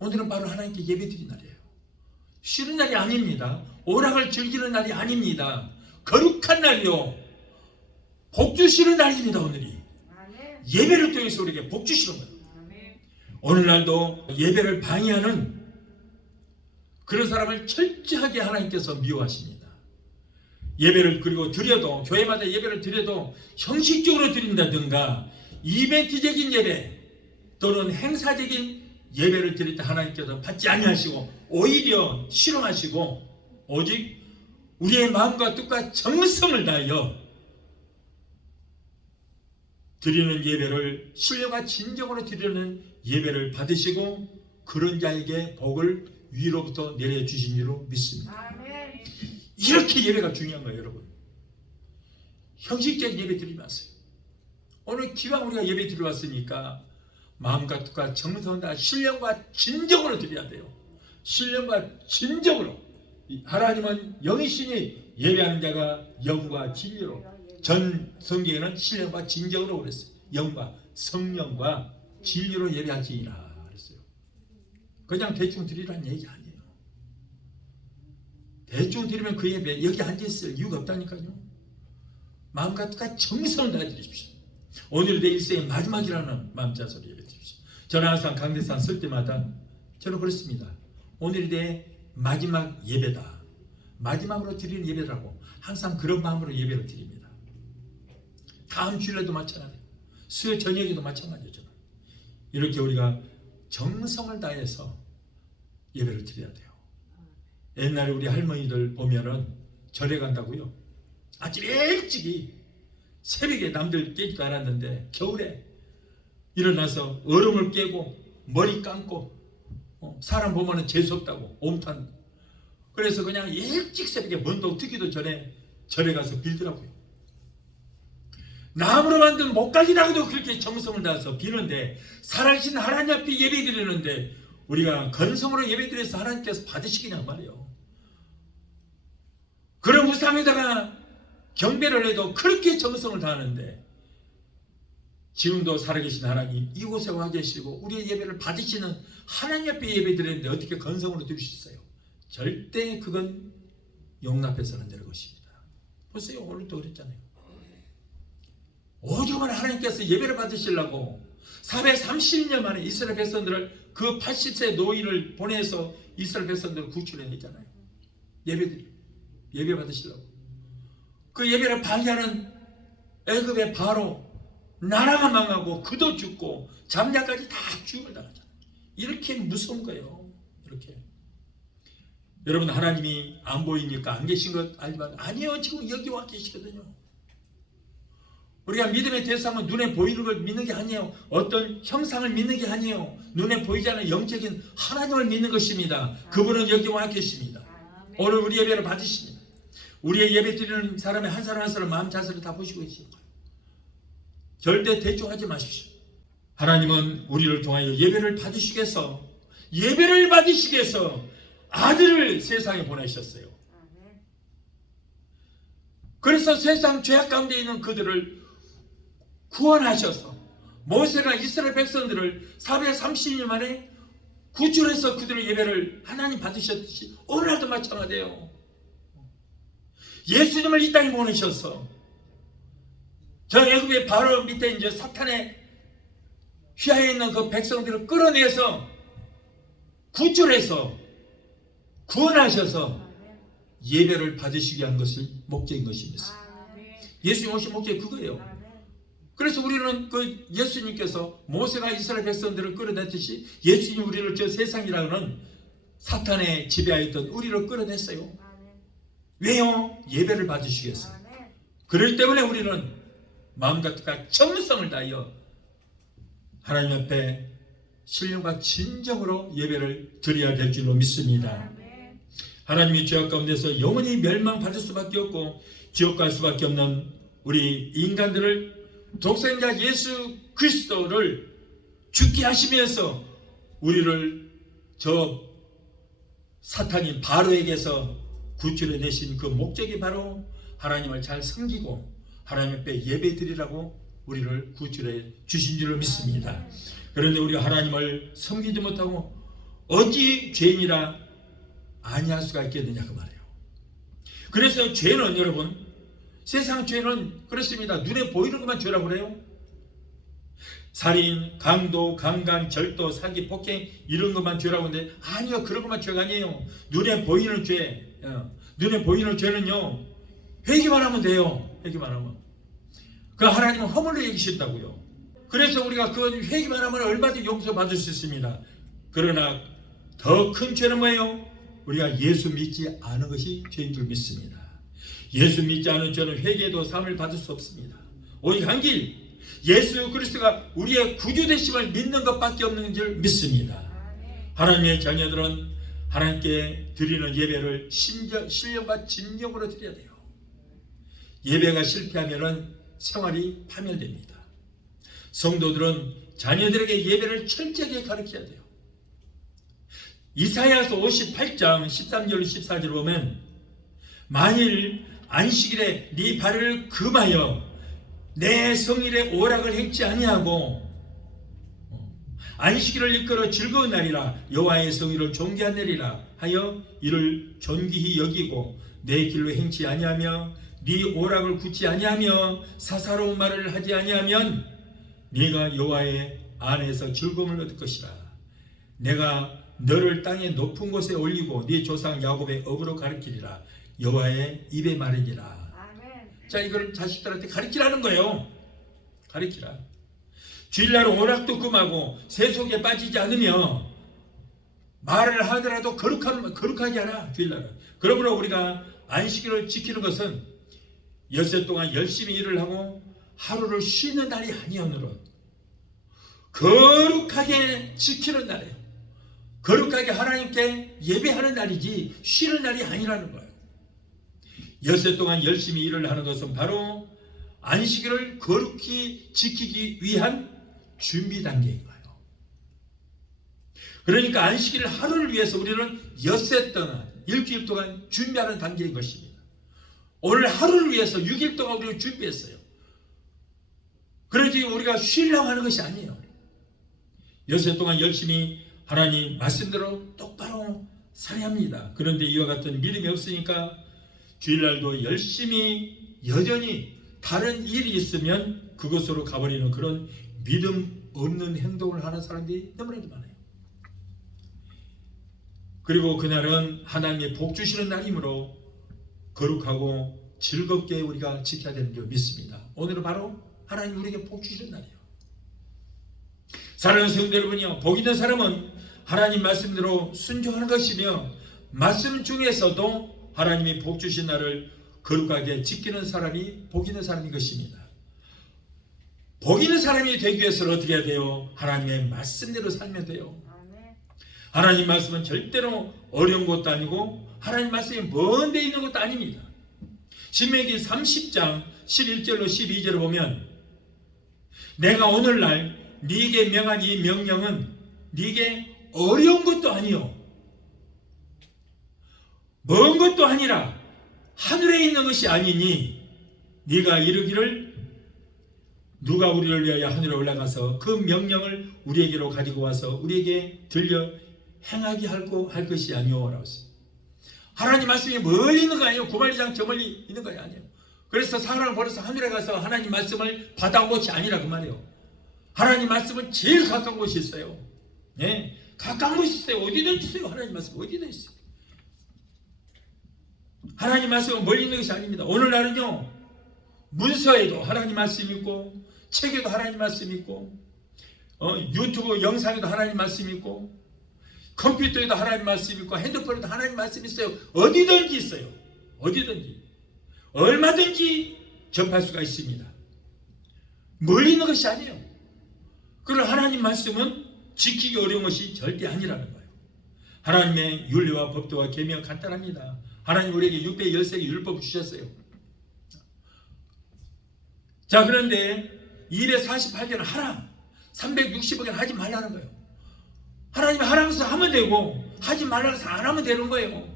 오늘은 바로 하나님께 예배드리는 날이에요. 쉬는 날이 아닙니다. 오락을 즐기는 날이 아닙니다. 거룩한 날이요, 복 주시는 날입니다. 오늘이 예배를 통해서 우리에게 복 주시는 거예요. 오늘날도 예배를 방해하는 그런 사람을 철저하게 하나님께서 미워하십니다. 예배를 그리고 드려도, 교회마다 예배를 드려도 형식적으로 드린다든가 이벤트적인 예배 또는 행사적인 예배를 드릴 때 하나님께서 받지 아니하시고 오히려 싫어하시고, 오직 우리의 마음과 뜻과 정성을 다하여 드리는 예배를, 신령과 진정으로 드리는 예배를 받으시고 그런 자에게 복을 위로부터 내려주신 줄로 믿습니다. 아멘. 이렇게 예배가 중요한 거예요, 여러분. 형식적인 예배 드리지 마세요. 오늘 기왕 우리가 예배 드리러 왔으니까 마음과 뜻과 정성을 다 신령과 진정으로 드려야 돼요. 신령과 진정으로. 하나님은 영이시니 예배하는 자가 영과 진리로. 전 성경에는 신령과 진정으로 그랬어요. 영과 성령과 진리로 예배하지라 그랬어요. 그냥 대충 드리라는 얘기 아니에요. 대충 드리면 그 예배 여기 앉아있을 이유가 없다니까요. 마음과 뜻과 정성을 다해 드리십시오. 오늘 내 일생의 마지막이라는 마음자세로 예배 드립시오. 저는 항상 강대상 쓸 때마다 저는 그렇습니다. 오늘이 내 마지막 예배다, 마지막으로 드리는 예배라고 항상 그런 마음으로 예배를 드립니다. 다음 주일에도 마찬가지예요. 수요 저녁에도 마찬가지죠. 저는 이렇게 우리가 정성을 다해서 예배를 드려야 돼요. 옛날에 우리 할머니들 보면은 절에 간다고요, 아침 일찍이 새벽에 남들 깨지도 않았는데 겨울에 일어나서 얼음을 깨고 머리 감고 사람 보면은 재수없다고 옴탄, 그래서 그냥 일찍 새벽에 먼도 뜨기도 전에 절에 가서 빌더라고요. 나무로 만든 목각이라고도 그렇게 정성을 다해서 비는데, 살아계신 하나님 앞에 예배 드리는데 우리가 건성으로 예배 드려서 하나님께서 받으시겠냐 말이에요. 그런 우상에다가 경배를 해도 그렇게 정성을 다하는데, 지금도 살아계신 하나님 이곳에 와 계시고 우리의 예배를 받으시는 하나님 앞에 예배 드리는데 어떻게 건성으로 드릴 수 있어요? 절대 그건 용납해서는 안 되는 것입니다. 보세요, 오늘도 그랬잖아요. 오죽하면 하나님께서 예배를 받으시려고 430년 만에 이스라엘 백성들을, 그 80세 노인을 보내서 이스라엘 백성들을 구출해냈잖아요. 예배 받으시려고. 그 예배를 방해하는 애굽의 바로 나라가 망하고 그도 죽고 장자까지 다 죽음을 당하잖아요. 이렇게 무서운 거예요. 이렇게. 여러분, 하나님이 안 보이니까 안 계신 것 알지만 아니요, 지금 여기 와 계시거든요. 우리가 믿음의 대상은 눈에 보이는 걸 믿는 게 아니에요. 어떤 형상을 믿는 게 아니에요. 눈에 보이지 않는 영적인 하나님을 믿는 것입니다. 그분은 여기 와 계십니다. 오늘 우리 예배를 받으십니다. 우리의 예배 드리는 사람의 한 사람 한 사람 마음 자세를 다 보시고 계시는 거예요. 절대 대충하지 마십시오. 하나님은 우리를 통하여 예배를 받으시겠어, 예배를 받으시겠어 아들을 세상에 보내셨어요. 그래서 세상 죄악 가운데 있는 그들을 구원하셔서 모세가 이스라엘 백성들을 430년 만에 구출해서 그들의 예배를 하나님 받으셨듯이 오늘날도 마찬가지예요. 예수님을 이 땅에 보내셔서 저 애굽의 바로 밑에 이제 사탄의 휘하에 있는 그 백성들을 끌어내서 구출해서 구원하셔서 예배를 받으시기 위한 것을 목적인 것입니다. 예수님 오신 목적이 그거예요. 그래서 우리는 그 예수님께서 모세가 이스라엘 백성들을 끌어냈듯이 예수님 우리를 저 세상이라는 사탄의 지배하에 있던 우리를 끌어냈어요. 왜요? 예배를 받으시기 위해서. 그렇기 때문에 우리는 마음과 뜻과 정성을 다하여 하나님 앞에 신령과 진정으로 예배를 드려야 될 줄로 믿습니다. 하나님이 죄악 가운데서 영원히 멸망받을 수밖에 없고 지옥 갈 수밖에 없는 우리 인간들을 독생자 예수 그리스도를 죽게 하시면서 우리를 저 사탄인 바로에게서 구출해 내신 그 목적이 바로 하나님을 잘 섬기고 하나님 앞에 예배 드리라고 우리를 구출해 주신 줄로 믿습니다. 그런데 우리가 하나님을 섬기지 못하고 어찌 죄인이라 아니할 수가 있겠느냐 그 말이에요. 그래서 죄는 여러분, 세상 죄는 그렇습니다. 눈에 보이는 것만 죄라고 그래요. 살인, 강도, 강간, 절도, 사기, 폭행 이런 것만 죄라고 하는데 아니요, 그런 것만 죄가 아니에요. 눈에 보이는 죄, 눈에 보이는 죄는요, 회개만 하면 돼요. 회개만 하면. 그 하나님은 허물로 여기신다고요. 그래서 우리가 그 회개만 하면 얼마든지 용서받을 수 있습니다. 그러나 더 큰 죄는 뭐예요? 우리가 예수 믿지 않은 것이 죄인 줄 믿습니다. 예수 믿지 않은 죄는 회개도 사함을 받을 수 없습니다. 오직 한 길, 예수 그리스도가 우리의 구주 되심을 믿는 것밖에 없는 줄 믿습니다. 하나님의 자녀들은 하나님께 드리는 예배를 신령과 진정으로 드려야 돼요. 예배가 실패하면 생활이 파멸됩니다. 성도들은 자녀들에게 예배를 철저하게 가르쳐야 돼요. 이사야서 58장 13절 14절 보면 만일 안식일에 네 발을 금하여 내 성일에 오락을 행치 아니하고 안식일을 이끌어 즐거운 날이라 여호와의 성일을 존귀한 날이라 하여 이를 존귀히 여기고 내 길로 행치 아니하며 네 오락을 굳지 아니하며 사사로운 말을 하지 아니하면 네가 여호와의 안에서 즐거움을 얻을 것이라. 내가 너를 땅의 높은 곳에 올리고 네 조상 야곱의 업으로 가르치리라. 여호와의 입에 말이니라. 자, 이걸 자식들한테 가르치라는 거예요. 가르치라. 주일날 오락도 금하고 세속에 빠지지 않으며 말을 하더라도 거룩하게 하라. 주일날은. 그러므로 우리가 안식일을 지키는 것은 엿새 동안 열심히 일을 하고 하루를 쉬는 날이 아니에요. 오늘은 거룩하게 지키는 날이에요. 거룩하게 하나님께 예배하는 날이지 쉬는 날이 아니라는 거예요. 엿새 동안 열심히 일을 하는 것은 바로 안식일을 거룩히 지키기 위한 준비 단계인 거예요. 그러니까 안식일 하루를 위해서 우리는 엿새 동안 일주일 동안 준비하는 단계인 것입니다. 오늘 하루를 위해서 6일 동안 우리가 준비했어요. 그러지 우리가 쉬려고 하는 것이 아니에요. 엿새 동안 열심히 하나님 말씀대로 똑바로 살아야 합니다. 그런데 이와 같은 믿음이 없으니까 주일날도 열심히 여전히 다른 일이 있으면 그것으로 가버리는 그런 믿음 없는 행동을 하는 사람들이 너무나도 많아요. 그리고 그날은 하나님의 복 주시는 날이므로 거룩하고 즐겁게 우리가 지켜야 되는 줄 믿습니다. 오늘은 바로 하나님 우리에게 복 주시는 날이에요. 사랑하는 성도 여러분이요, 복 있는 사람은 하나님 말씀대로 순종하는 것이며 말씀 중에서도 하나님이 복 주신 날을 거룩하게 지키는 사람이 복 있는 사람인 것입니다. 복 있는 사람이 되기 위해서는 어떻게 해야 돼요? 하나님의 말씀대로 살면 돼요. 하나님 말씀은 절대로 어려운 것도 아니고 하나님 말씀이 먼 데 있는 것도 아닙니다. 신명기 30장 11절로 12절을 보면 내가 오늘날 네게 명한 이 명령은 네게 어려운 것도 아니요 먼 것도 아니라 하늘에 있는 것이 아니니 네가 이르기를 누가 우리를 위하여 하늘에 올라가서 그 명령을 우리에게로 가지고 와서 우리에게 들려 행하게 할 것이 아니오라고 했어요. 하나님 말씀이 멀리 있는 거 아니에요. 구만리장 저 멀리 있는 거 아니에요. 그래서 사람을 버려서 하늘에 가서 하나님 말씀을 받아온 것이 아니라 그 말이에요. 하나님 말씀은 제일 가까운 곳이 있어요. 네, 가까운 곳이 있어요. 어디든 있어요. 하나님 말씀 어디든 있어요. 하나님 말씀은 멀리 있는 것이 아닙니다. 오늘날은요, 문서에도 하나님 말씀이 있고 책에도 하나님 말씀이 있고 유튜브 영상에도 하나님 말씀이 있고 컴퓨터에도 하나님 말씀이 있고 핸드폰에도 하나님 말씀이 있어요. 어디든지 있어요. 어디든지 얼마든지 접할 수가 있습니다. 멀리 있는 것이 아니에요. 그런 하나님 말씀은 지키기 어려운 것이 절대 아니라는 거예요. 하나님의 윤리와 법도와 계명 간단합니다. 하나님 우리에게 613개의 율법을 주셨어요. 자, 그런데 248개는 하라, 365개는 하지 말라는 거예요. 하나님이 하라면서 하면 되고 하지 말라면서 안 하면 되는 거예요.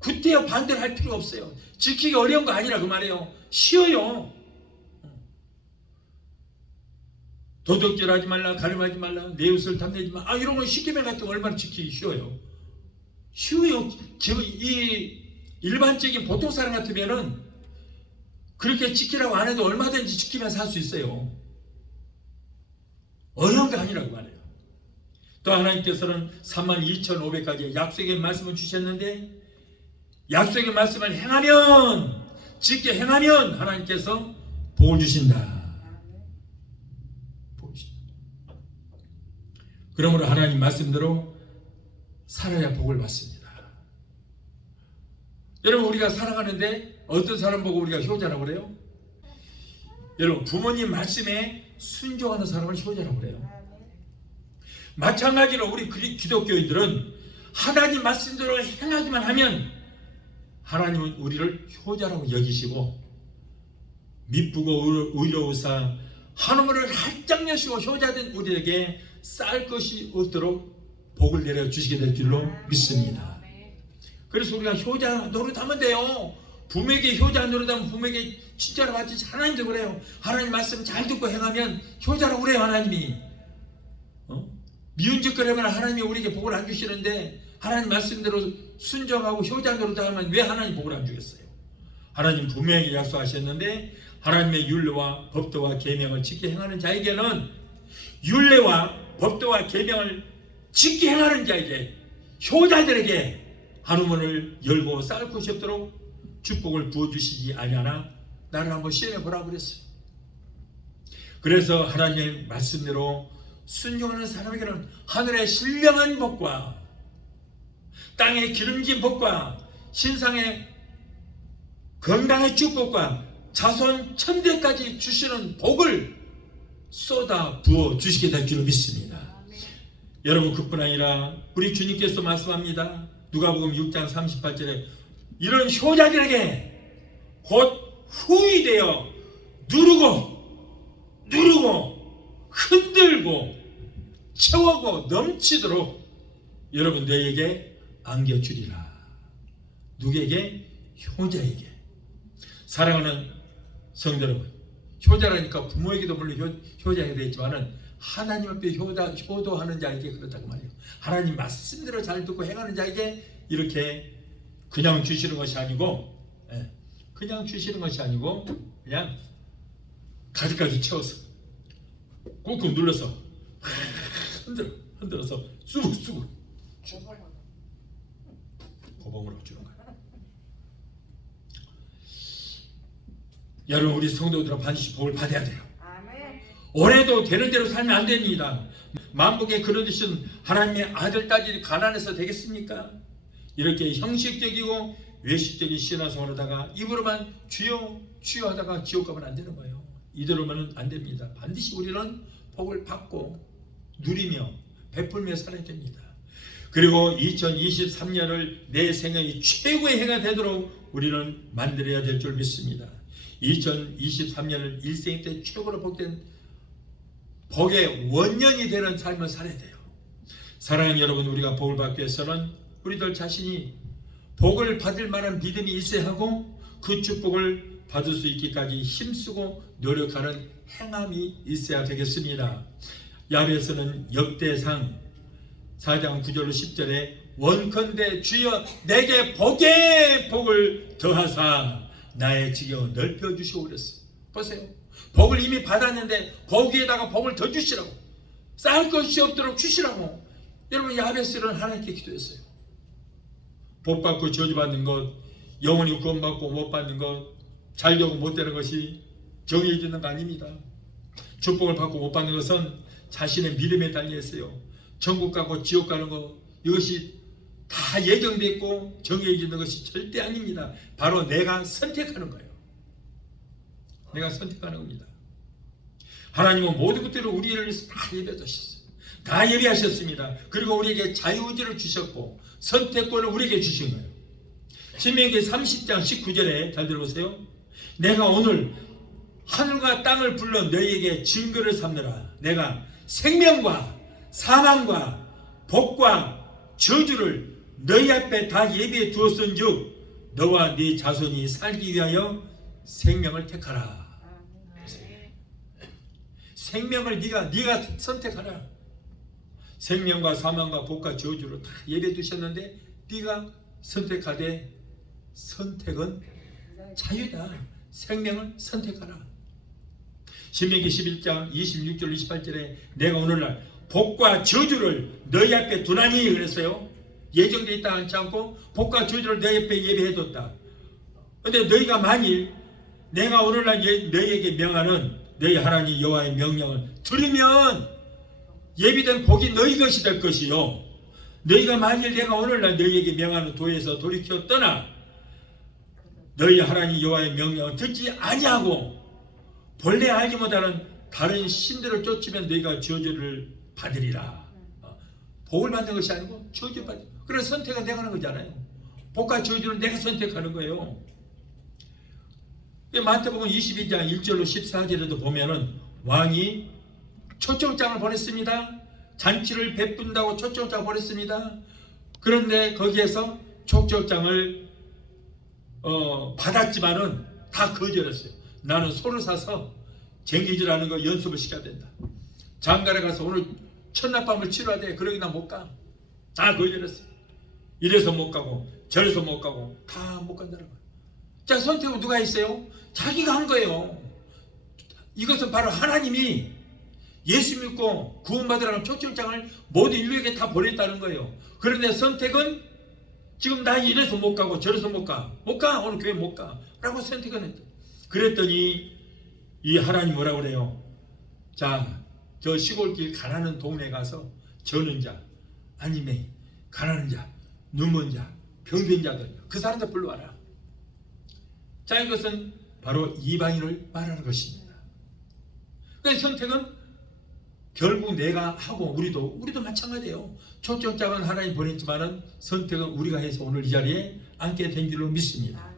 구태여 반대로 할 필요 없어요. 지키기 어려운 거 아니라 그 말이에요. 쉬워요. 도둑질하지 말라, 가늠하지 말라, 내 옷을 탐내지 마. 이런 거 십계명 같은 거 얼마나 지키기 쉬워요. 쉬워요. 지금 이 일반적인 보통 사람 같으면은 그렇게 지키라고 안 해도 얼마든지 지키면 살 수 있어요. 어려운 게 아니라고 말해요. 또 하나님께서는 32,500가지의 약속의 말씀을 주셨는데, 약속의 말씀을 행하면, 쉽게 행하면 하나님께서 복을 주신다. 복을 주신다. 그러므로 하나님 말씀대로 살아야 복을 받습니다. 여러분, 우리가 살아가는데 어떤 사람 보고 우리가 효자라고 그래요? 여러분, 부모님 말씀에 순종하는 사람을 효자라고 그래요. 마찬가지로 우리 기독교인들은 하나님 말씀대로 행하기만 하면 하나님은 우리를 효자라고 여기시고, 미쁘고 의로우사 하늘문을 활짝 여시고 효자된 우리에게 쌀 것이 없도록 복을 내려주시게 될 줄로 믿습니다. 그래서 우리가 효자 노릇하면 돼요. 부모에게 효자 노릇하면 부모에게 진짜로 받지. 하나님도 그래요. 하나님 말씀 잘 듣고 행하면 효자라고 그래요. 하나님이 미운 짓거리 하면 하나님이 우리에게 복을 안 주시는데, 하나님 말씀대로 순종하고 효자 노릇하면 왜 하나님 복을 안 주겠어요? 하나님 분명히 약속하셨는데, 하나님의 율례와 법도와 계명을 지켜 행하는 자에게는, 율례와 법도와 계명을 지켜 행하는 자에게, 효자들에게 하늘문을 열고 쌀 것이 없도록 축복을 부어주시지 아니하나 나를 한번 시험해 보라고 그랬어요. 그래서 하나님의 말씀대로 순종하는 사람에게는 하늘의 신령한 복과 땅의 기름진 복과 신상의 건강의 축복과 자손 천대까지 주시는 복을 쏟아 부어 주시게 될 줄로 믿습니다. 여러분, 그뿐 아니라 우리 주님께서 말씀합니다. 누가복음 6장 38절에 이런 효자들에게 곧 후이 되어 누르고 흔들고 채우고 넘치도록 여러분 너에게 안겨주리라. 누구에게? 효자에게. 사랑하는 성도 여러분, 효자라니까 부모에게도 물론 효자가 되겠지만은 하나님 앞에 효도하는 자에게 그렇다고 말해요. 하나님 말씀대로 잘 듣고 행하는 자에게 이렇게 그냥 주시는 것이 아니고, 그냥 가득가득 채워서 꾹꾹 눌러서 흔들어서 쑥쑥 고봉으로 주는 거예요. 여러분, 우리 성도들은 반드시 복을 받아야 돼요. 올해도 되는 대로 살면 안 됩니다. 만복에 거느리신 하나님의 아들 딸들이 가난해서 되겠습니까? 이렇게 형식적이고 외식적인 신앙생활을 하다가 입으로만 주여 주여 하다가 지옥 가면 안 되는 거예요. 이대로는 안 됩니다. 반드시 우리는 복을 받고 누리며 베풀며 살아야 됩니다. 그리고 2023년을 내 생애의 최고의 해가 되도록 우리는 만들어야 될 줄 믿습니다. 2023년은 일생 때 최고로 복된 복의 원년이 되는 삶을 살아야 돼요. 사랑하는 여러분, 우리가 복을 받기 위해서는 우리들 자신이 복을 받을 만한 믿음이 있어야 하고, 그 축복을 받을 수 있기까지 힘쓰고 노력하는 행함이 있어야 되겠습니다. 야베스는 역대상 4장 9절로 10절에 원컨대 주여 내게 복의 복을 더하사 나의 지경을 넓혀주시오 그랬어요. 보세요. 복을 이미 받았는데 거기에다가 복을 더 주시라고, 쌓을 것이 없도록 주시라고 여러분 야베스는 하나님께 기도했어요. 복 받고 저주받는 것, 영원히 구원받고 못 받는 것, 잘되고 못 되는 것이 정해지는 거 아닙니다. 축복을 받고 못 받는 것은 자신의 믿음에 달려 있어요. 천국 가고 지옥 가는 것, 이것이 다 예정되어 있고 정해지는 것이 절대 아닙니다. 바로 내가 선택하는 거예요. 내가 선택하는 겁니다. 하나님은 모든 것들을 우리를 위해서 다 예배하셨어요. 다 예배하셨습니다. 그리고 우리에게 자유의지를 주셨고 선택권을 우리에게 주신 거예요. 신명기 30장 19절에 잘 들어보세요. 내가 오늘 하늘과 땅을 불러 너희에게 증거를 삼느라 내가 생명과 사망과 복과 저주를 너희 앞에 다 예비해 두었은즉 너와 네 자손이 살기 위하여 생명을 택하라. 생명을 네가 선택하라. 생명과 사망과 복과 저주로 다 예배 두셨는데 네가 선택하되 선택은 자유다. 생명을 선택하라. 신명기 11장 26절 28절에 내가 오늘날 복과 저주를 너희 앞에 두나니 그랬어요. 예정되어 있다 않지 않고 복과 저주를 너희 앞에 예배해뒀다. 근데 너희가 만일 내가 오늘날 너희에게 명하는 너희 하나님 여호와의 명령을 들으면 예비된 복이 너희 것이 될 것이요, 너희가 만일 내가 오늘날 너희에게 명하는 도에서 돌이켜 떠나 너희 하나님 여호와의 명령을 듣지 아니하고 본래 알지 못하는 다른 신들을 쫓으면 너희가 저주를 받으리라. 복을 받는 것이 아니고 저주 받는. 그래서 선택은 내가 하는 거잖아요. 복과 저주를 내가 선택하는 거예요. 마태복음 22장 1절로 14절에도 보면은 왕이 초청장을 보냈습니다. 잔치를 베푼다고 초청장 보냈습니다. 그런데 거기에서 초청장을 받았지만은 다 거절했어요. 나는 소를 사서 쟁기질하는 거 연습을 시켜야 된다. 장가에 가서 오늘 첫날밤을 치러야 돼. 그러기 나 못 가. 다 거절했어요. 이래서 못 가고 저래서 못 가고 다 못 간다는 거예요. 자, 선택은 누가 했어요? 자기가 한 거예요. 이것은 바로 하나님이 예수 믿고 구원받으라는 초청장을 모든 인류에게 다 보냈다는 거예요. 그런데 선택은 지금 나 이래서 못 가고 저래서 못 가. 오늘 교회 못 가. 라고 선택은 했다. 그랬더니 이 하나님 뭐라고 그래요? 자, 저 시골길 가난한 동네 가서 저는 자, 아니면 가난한 자, 눈먼 자, 병든 자들 그 사람들 불러와라. 자, 이것은 바로 이방인을 말하는 것입니다. 그러니까 선택은 결국 내가 하고 우리도 마찬가지예요. 초청장은 하나님 보냈지만은 선택은 우리가 해서 오늘 이 자리에 앉게 된 줄로 믿습니다.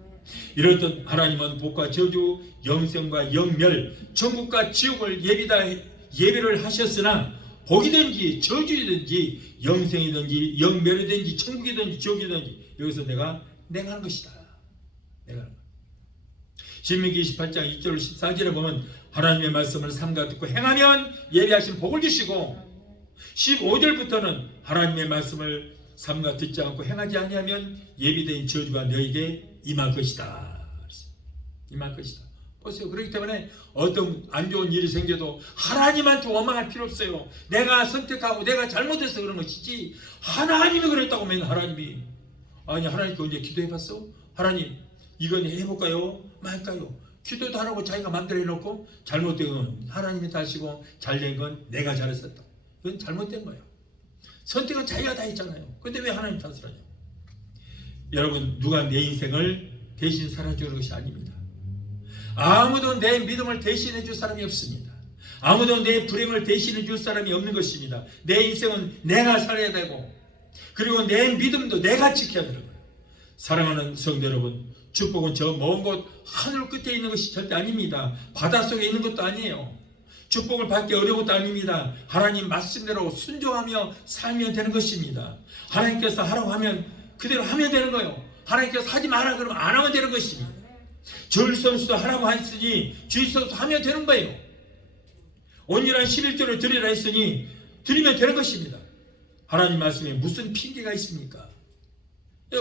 이렇듯 하나님은 복과 저주, 영생과 영멸, 천국과 지옥을 예배를 하셨으나 복이든지 저주이든지 영생이든지 영멸이든지 천국이든지 지옥이든지 여기서 내가 하는 것이다. 내가 하는 것. 신명기 28장 2절 14절에 보면 하나님의 말씀을 삼가 듣고 행하면 예비하신 복을 주시고 15절부터는 하나님의 말씀을 삼가 듣지 않고 행하지 아니하면 예비된 저주가 너에게 임할 것이다. 임할 것이다. 보세요. 그렇기 때문에 어떤 안 좋은 일이 생겨도 하나님한테 원망할 필요 없어요. 내가 선택하고 내가 잘못해서 그런 것이지 하나님이 그랬다고 맨날 하나님이 아니 하나님께 언제 기도해봤어? 하나님 이건 해볼까요? 말까요? 기도도 안 하고 자기가 마음대로 해놓고 잘못된 건 하나님이 다시고 잘된 건 내가 잘했었다. 이건 잘못된 거예요. 선택은 자기가 다 했잖아요. 근데 왜 하나님 탓을 하냐? 여러분 누가 내 인생을 대신 살아주는 것이 아닙니다. 아무도 내 믿음을 대신해 줄 사람이 없습니다. 아무도 내 불행을 대신해 줄 사람이 없는 것입니다. 내 인생은 내가 살아야 되고 그리고 내 믿음도 내가 지켜야 되는 거예요. 사랑하는 성도 여러분, 축복은 저 먼 곳 하늘 끝에 있는 것이 절대 아닙니다. 바닷속에 있는 것도 아니에요. 축복을 받기 어려운 것도 아닙니다. 하나님 말씀대로 순종하며 살면 되는 것입니다. 하나님께서 하라고 하면 그대로 하면 되는 거예요. 하나님께서 하지 마라 그러면 안 하면 되는 것입니다. 주일성수도 하라고 했으니 주일성수 하면 되는 거예요. 온유한 11조를 드리라 했으니 드리면 되는 것입니다. 하나님 말씀에 무슨 핑계가 있습니까?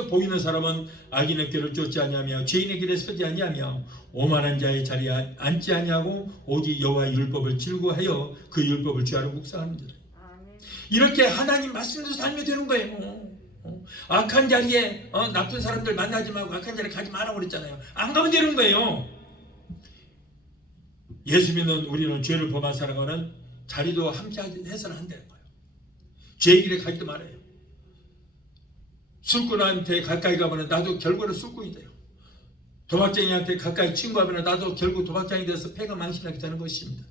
복 있는 사람은 악인의 길을 쫓지 아니하며 죄인의 길에 서지 아니하며 오만한 자의 자리에 앉지 아니하고 오직 여호와의 율법을 즐거워하여 그 율법을 주야로 묵상하는지라. 이렇게 하나님 말씀대로 살면 되는 거예요. 악한 자리에 나쁜 사람들 만나지 말고 악한 자리에 가지 말라고 그랬잖아요. 안 가면 되는 거예요. 예수 믿는 우리는 죄를 범한 사람과는 자리도 함께 해서는 안 되는 거예요. 죄의 길에 가지도 말아요. 술꾼한테 가까이 가면 나도 결국은 술꾼이 돼요. 도박쟁이한테 가까이 친구하면 나도 결국 도박장이 돼서 패가 망신하게 되는 것입니다.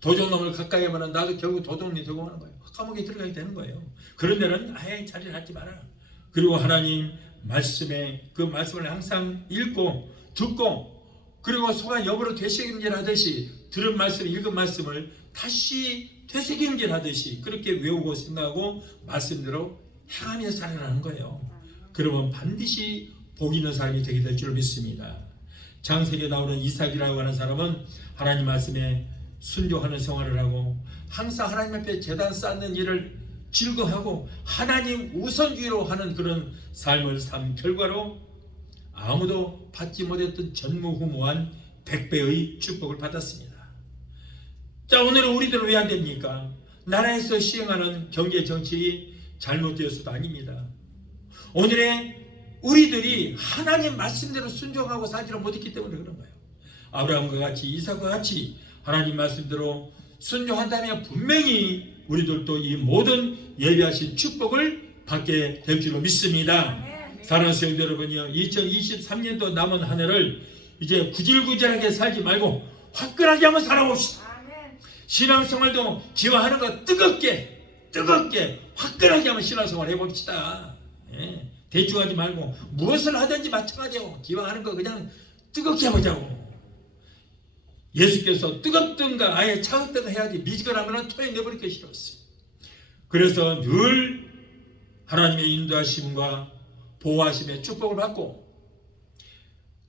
도둑놈을 가까이 하면 나도 결국 도둑놈이 되고 하는 거예요. 감옥에 들어가게 되는 거예요. 그런 데는 아예 자리를 하지 마라. 그리고 하나님 말씀에 그 말씀을 항상 읽고 듣고 그리고 속한 여부로 되새김질 하듯이 들은 말씀, 읽은 말씀을 다시 되새김질 하듯이 그렇게 외우고 생각하고 말씀대로 행하며 살아가는 거예요. 그러면 반드시 복 있는 사람이 되게 될 줄 믿습니다. 창세기에 나오는 이삭이라고 하는 사람은 하나님 말씀에 순종하는 생활을 하고 항상 하나님 앞에 제단 쌓는 일을 즐거워하고 하나님 우선주의로 하는 그런 삶을 산 결과로 아무도 받지 못했던 전무후무한 100배의 축복을 받았습니다. 자, 오늘은 우리들은 왜 안 됩니까? 나라에서 시행하는 경제 정책이 잘못되어서도 아닙니다. 오늘의 우리들이 하나님 말씀대로 순종하고 살지를 못했기 때문에 그런 거예요. 아브라함과 같이 이삭과 같이 하나님 말씀대로 순종한다면 분명히 우리들도 이 모든 예비하신 축복을 받게 될 줄로 믿습니다. 사랑하는 성도 여러분이요, 2023년도 남은 한 해를 이제 구질구질하게 살지 말고 화끈하게 한번 살아봅시다. 신앙생활도 기와하는 거 뜨겁게 화끈하게 한번 신앙생활 해봅시다. 예, 대충 하지 말고 무엇을 하든지 마찬가지요. 기와하는 거 그냥 뜨겁게 해보자고. 예수께서 뜨겁든가 아예 차갑든가 해야지 미지근하면 토해내버릴 것이 없어요. 그래서 늘 하나님의 인도하심과 보호하심의 축복을 받고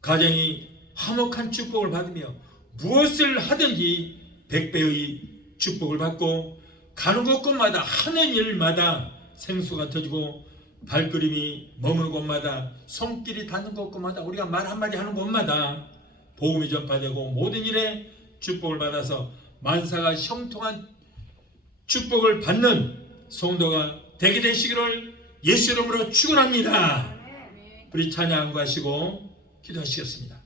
가정이 화목한 축복을 받으며 무엇을 하든지 100배의 축복을 받고 가는 곳곳마다 하는 일마다 생수가 터지고 발걸음이 머무는 곳마다 손길이 닿는 곳곳마다 우리가 말 한마디 하는 곳마다 복음이 전파되고 모든 일에 축복을 받아서 만사가 형통한 축복을 받는 성도가 되게 되시기를 예수 이름으로 축원합니다. 우리 찬양과 하시고 기도하시겠습니다.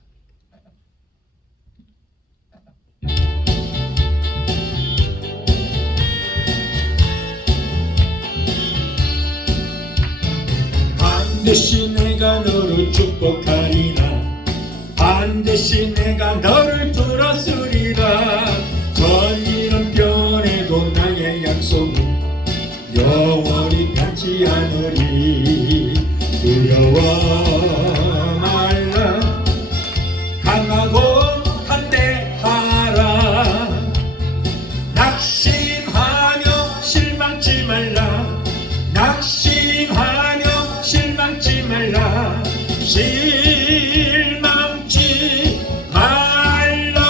반드시 내가 너를 축복하리라. 반드시 내가 너를 들었으리라. 전이는 변해도 나의 약속은 영원히 변치 않으리. 두려워 말라. 강하고 담대하라. 낙심하며 실망치 말라. 낙심하며 실망치 말라. 실망치 말라.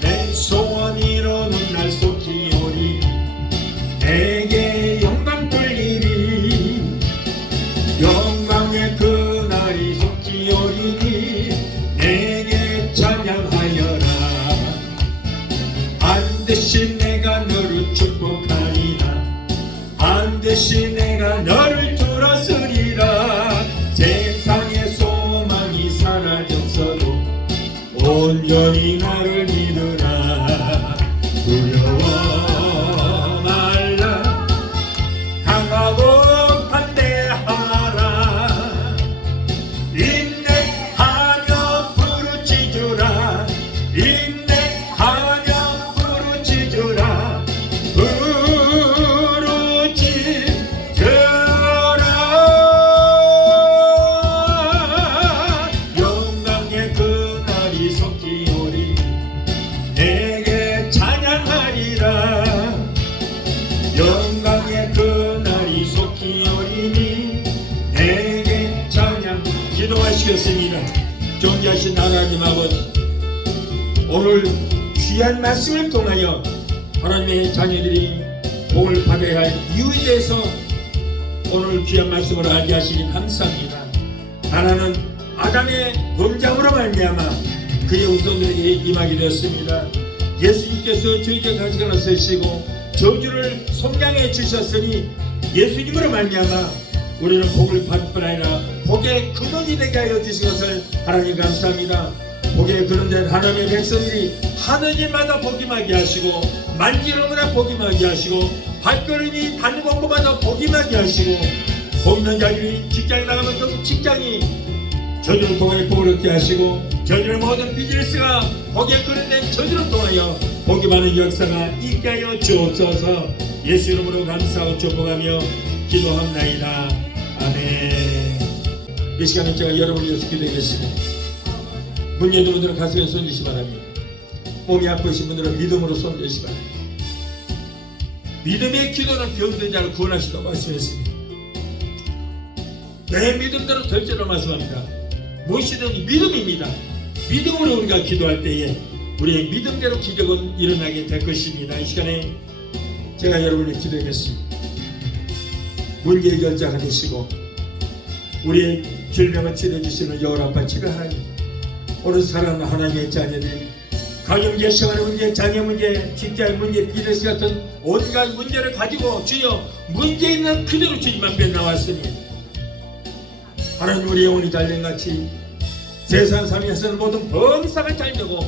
내 소원 이루는 날 속히 오리. 내게 영광 돌리리. 영광의 그날이 속히 오리니 내게 찬양하여라. 반드시 내가 너를 축복하리라. 반드시 내가 너를 들었으리라. 세상의 소망이 사라졌어도 온전히 나를 믿으라. 두려워 말라. 강하고 담대하라. 인내하며 부르짖으라. 인내하며 부르짖으라. 영광의 그날이 속히 오리. 내게 찬양하리라. 영광의 그날이 속히 오리니 내게 찬양. 기도하시겠습니다. 존귀하신 하나님 아버지, 오늘 귀한 말씀을 통하여 하나님의 자녀들이 복을 받아야 할 이유에 대해서 오늘 귀한 말씀을 알게 하시니 감사합니다. 하나는 아담의 범죄함으로 말미암아 그의 후손들에게 임하게 되었습니다. 예수님께서 저희에게 가시거나 쓰시고 저주를 속량해 주셨으니 예수님으로 말미암아 우리는 복을 받을 뿐 아니라 복의 근원이 되게 하여 주신 것을 하나님 감사합니다. 복의 근원된 하나님의 백성들이 하는 일마다 복임하게 하시고 만지르마다 복임하게 하시고 발걸음이 닿는 곳마다 복임하게 하시고 복 있는 자들이 직장에 나가면 그 직장이 저주를 통하여 복을 얻게 하시고 저주를 모든 비즈니스가 복에 근원된 저주를 통하여 복이 많은 역사가 있게 하여 주옵소서. 예수 이름으로 감사하고 축복하며 기도합나이다. 아멘. 이 시간에 제가 여러분을 위해서 기도하겠습니다. 문 여는 분들은 가슴에 손주시 바랍니다. 몸이 아프신 분들은 믿음으로 손주시 바랍니다. 믿음의 기도는 병든 자를 구원하시다고 말씀했습니다. 내 믿음대로 될 줄을 말씀합니다. 무엇이든 믿음입니다. 믿음으로 우리가 기도할 때에 우리의 믿음대로 기적은 일어나게 될 것입니다. 이 시간에 제가 여러분을 기도하겠습니다. 문제 해결자가 되시고 우리의 질병을 치료해주시는 여호와파 치료 하나님, 오늘 사랑하는 하나님의 자녀들, 가정제 생활의 문제, 자녀 문제, 직장의 문제, 비즈니스 같은 온갖 문제를 가지고 주여 문제 있는 그대로 주님 앞에 나왔으니 하나님, 우리 영혼이 달린같이 세상 삶에서는 모든 범사가 잘 되고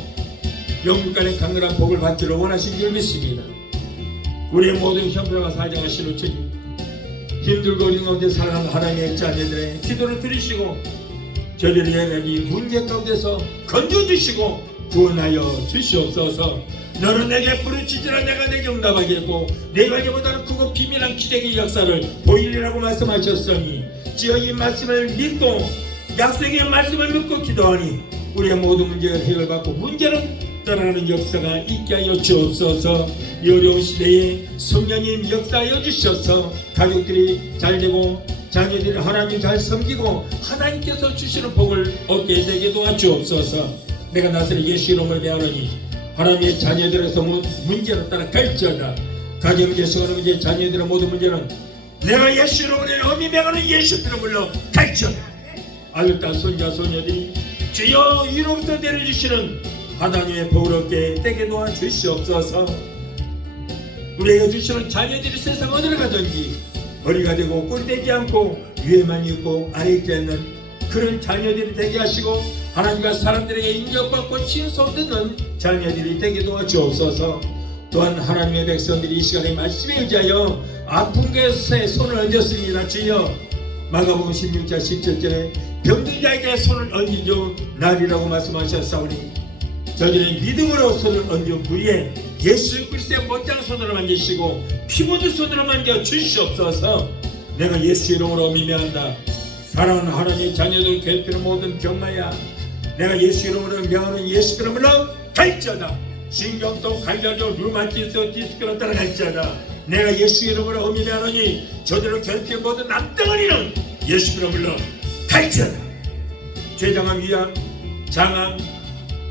영육간의 강건한 복을 받기를 원하신 줄 믿습니다. 우리의 모든 형편과 사정을 신우 주님, 힘들고 어려운 가운데 살아가는 하나님의 자녀들의 기도를 들으시고 저들의 여러분이 문제 가운데서 건져주시고 구원하여 주시옵소서. 너는 내게 부르짖으라 내가 내게 응답하겠고 내가 이보다는 크고 비밀한 기적의 역사를 보이리라고 말씀하셨으니 주여 이 말씀을 믿고 약속의 말씀을 믿고 기도하니 우리의 모든 문제가 해결받고 문제는 떠나는 역사가 있게 하여 주옵소서. 이 어려운 시대에 성령님 역사하여 주셔서 가족들이 잘되고 자녀들이 하나님 잘 섬기고 하나님께서 주시는 복을 얻게 되게 도와주옵소서. 내가 나서는 예수 이름으로 대하노니 하나님의 자녀들에서 문제를 따라 갈지어다. 가정 문제, 생활 문제, 자녀들의 모든 문제는 내가 예수 이름으로 어미 명하는 예수 이름으로 갈지어다. 아들딸 손자 소녀들이 주여 위로부터 내려주시는 하나님의 복을 얻게 되게 도와주시옵소서. 우리에게 주시는 자녀들이 세상 어디를 가든지 머리가 되고 꼴되지 않고 위에만 있고 아래 있지 않는 그런 자녀들이 되게 하시고 하나님과 사람들에게 인정받고 칭송 듣는 자녀들이 되게 도와주옵소서. 또한 하나님의 백성들이 이 시간에 말씀에 의지하여 아픈 것에 손을 얹었습니다. 주여 마가복음 16장 17절에 병든 자에게 손을 얹은 주 나리라고 말씀하셨사오니 저들의 믿음으로 손을 얹은 부위에 예수 그리스도의 못장 손으로 만지시고 피 묻은 손으로 만져 주시옵소서. 내가 예수 이름으로 미명한다. 사랑하는 하나님의 자녀들 괴롭히는 모든 병마야 내가 예수 이름으로 명하는 예수 이름으로 갈지어다. 신경통, 관절염, 류마티스, 디스크로 따라갈지어다. 내가 예수 이름으로 미명하노니 저들을 괴롭히는 모든 남덩어리는 예수 이름으로 갈지어다. 췌장암, 위암, 장암,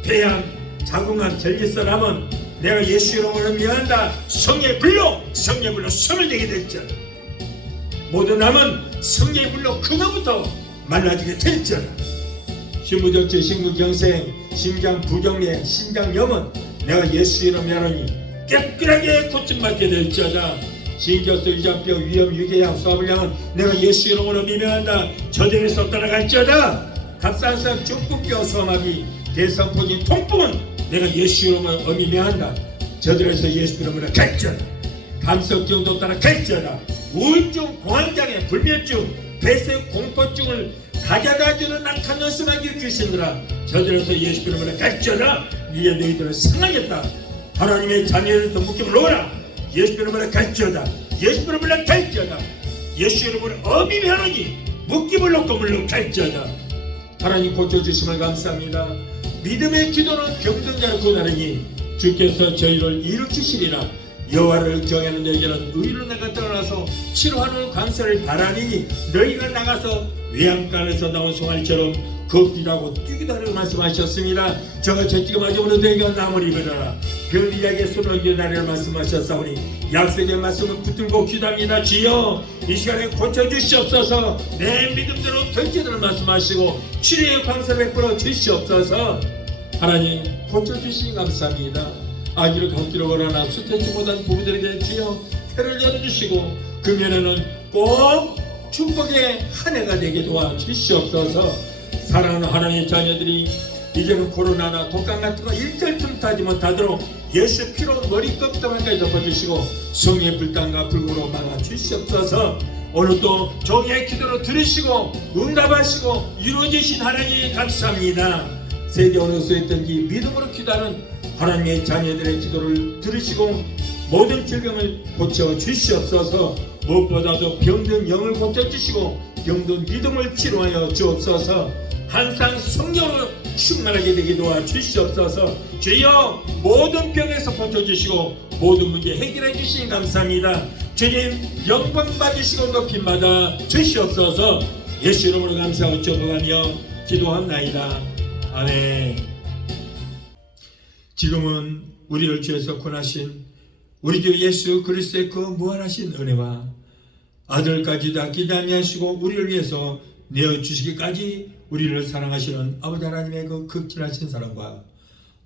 폐암, 자궁암, 전립선암은 내가 예수 이름으로 미안한다. 성령의 불로 손을 내게 될지어다. 모든 암은 성령의 불로 그날부터 말라지게 될지어다. 신부정체, 신부경색, 심장 부정맥, 신장염은 내가 예수 이름으로 미안하니 깨끗하게 고침받게 될지어다. 신경수, 위장뼈, 위염, 유궤양, 소화불량은 내가 예수 이름으로 미명한다. 저들에서 떠나갈지어다. 갑상선, 중풍뼈, 소마비, 대성포진, 통풍은 내가 예수 이름으로 미명한다. 저들에서 예수 이름으로 갈지어다. 감석증도 따라 갈지어다. 우울증, 공황장애, 불면증, 폐쇄, 공포증을 가져다주는 악한 녀석에게 주시느라 저들에서 예수 이름으로 갈지어다. 이제 너희들은 상하겠다. 하나님의 자녀에서 묶임을 놓아라. 예수 이름으로 갈지어다. 예수 이름으로 갈지어다. 예수 이름으로 어미하노니 묶임을 놓고 물러 갈지어다. 하나님 고쳐주심을 감사합니다. 믿음의 기도는 병든 자를 구원하느니 주께서 저희를 일으키시리라. 여호와를 경외하는 너희에게는 의로 나가 떠나서 치료하는 강세를 바라니 너희가 나가서 외양간에서 나온 송아리처럼 걷기도 하고 뛰기도 하라고 말씀하셨습니다. 저가 저찌가 맞으면 너희가 나무를 입으라. 병리에게 손을 얹어달라고 말씀하셨사오니 약속의 말씀을 붙들고 기도합니다. 주여 이 시간에 고쳐주시옵소서. 내 믿음대로 던지도록 말씀하시고 치료의 광사를 베풀어 주시옵소서. 하나님 고쳐주시니 감사합니다. 아기를 갖기로 원하나 수태지 못한 부부들에게 주여 태를 열어주시고 금년에는 꼭 축복의 한 해가 되게 도와주시옵소서. 사랑하는 하나님의 자녀들이 이제는 코로나나 독감 같은 거 일절 틈타지 못하도록 예수 피로 머리끝부터 발까지 덮어주시고 성의 불단과 불구로 막아주시옵소서. 오늘 또 종의 기도로 들으시고 응답하시고 이루어지신 하나님 감사합니다. 세계 어느 곳에 있든지 믿음으로 기도하는 하나님의 자녀들의 기도를 들으시고 모든 질병을 고쳐주시옵소서. 무엇보다도 병든 영을 고쳐주시고 병든 믿음을 치료하여 주옵소서. 항상 성령으로 충만하게 되게 도와주시옵소서. 주여 모든 병에서 고쳐주시고 모든 문제 해결해 주시니 감사합니다. 주님 영광 받으시고 높임 받아 주시옵소서. 예수 이름으로 감사하고 축복하며 기도합나이다. 아멘. 지금은 우리를 죄에서 구원하신 우리 주 예수 그리스도의 그 무한하신 은혜와 아들까지 다 기다리시고 우리를 위해서 내어주시기까지 우리를 사랑하시는 아버지 하나님의 그 극진하신 사랑과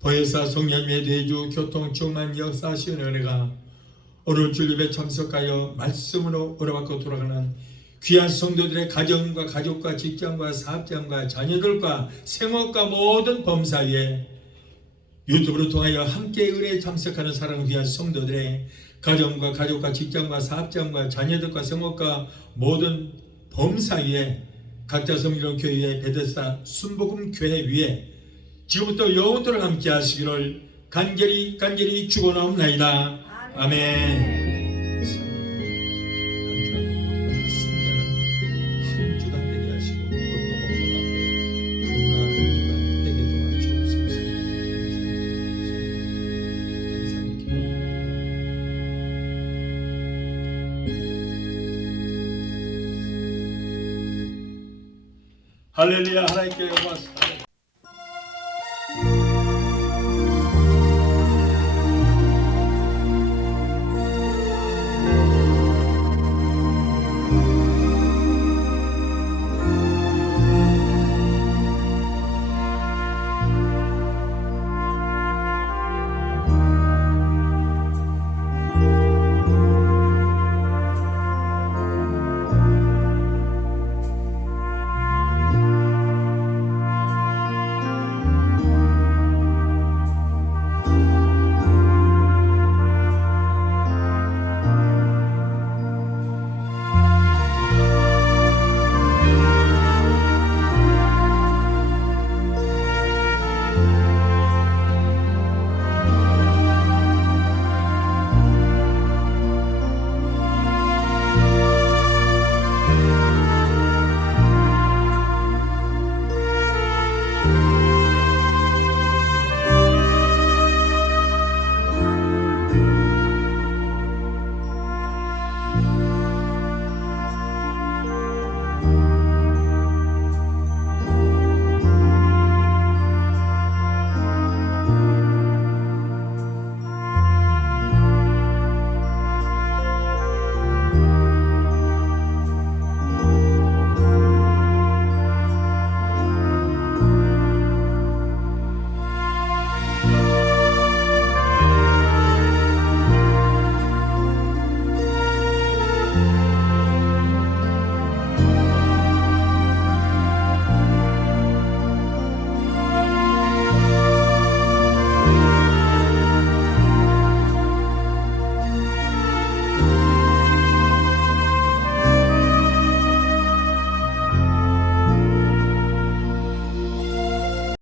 보혜사 성령님의 대주 교통 충만 역사하시는 은혜가 오늘 주일에 참석하여 말씀으로 얻어받고 돌아가는 귀한 성도들의 가정과 가족과 직장과 사업장과 자녀들과 생업과 모든 범사에 유튜브를 통하여 함께 은혜에 참석하는 사랑을 위한 성도들의 가정과 가족과 직장과 사업장과 자녀들과 생업과 모든 범사에 각자 섬기는 교회의 베데스다 순복음 교회 위에 지금부터 영원토록 함께 하시기를 간절히 축원하옵나이다. 아멘. 한 주간 되게 하시고 건강한 한 주간 되게 도와주옵소서. 감사합니다. 기도합니다. 할렐루야. 하나님께 영광.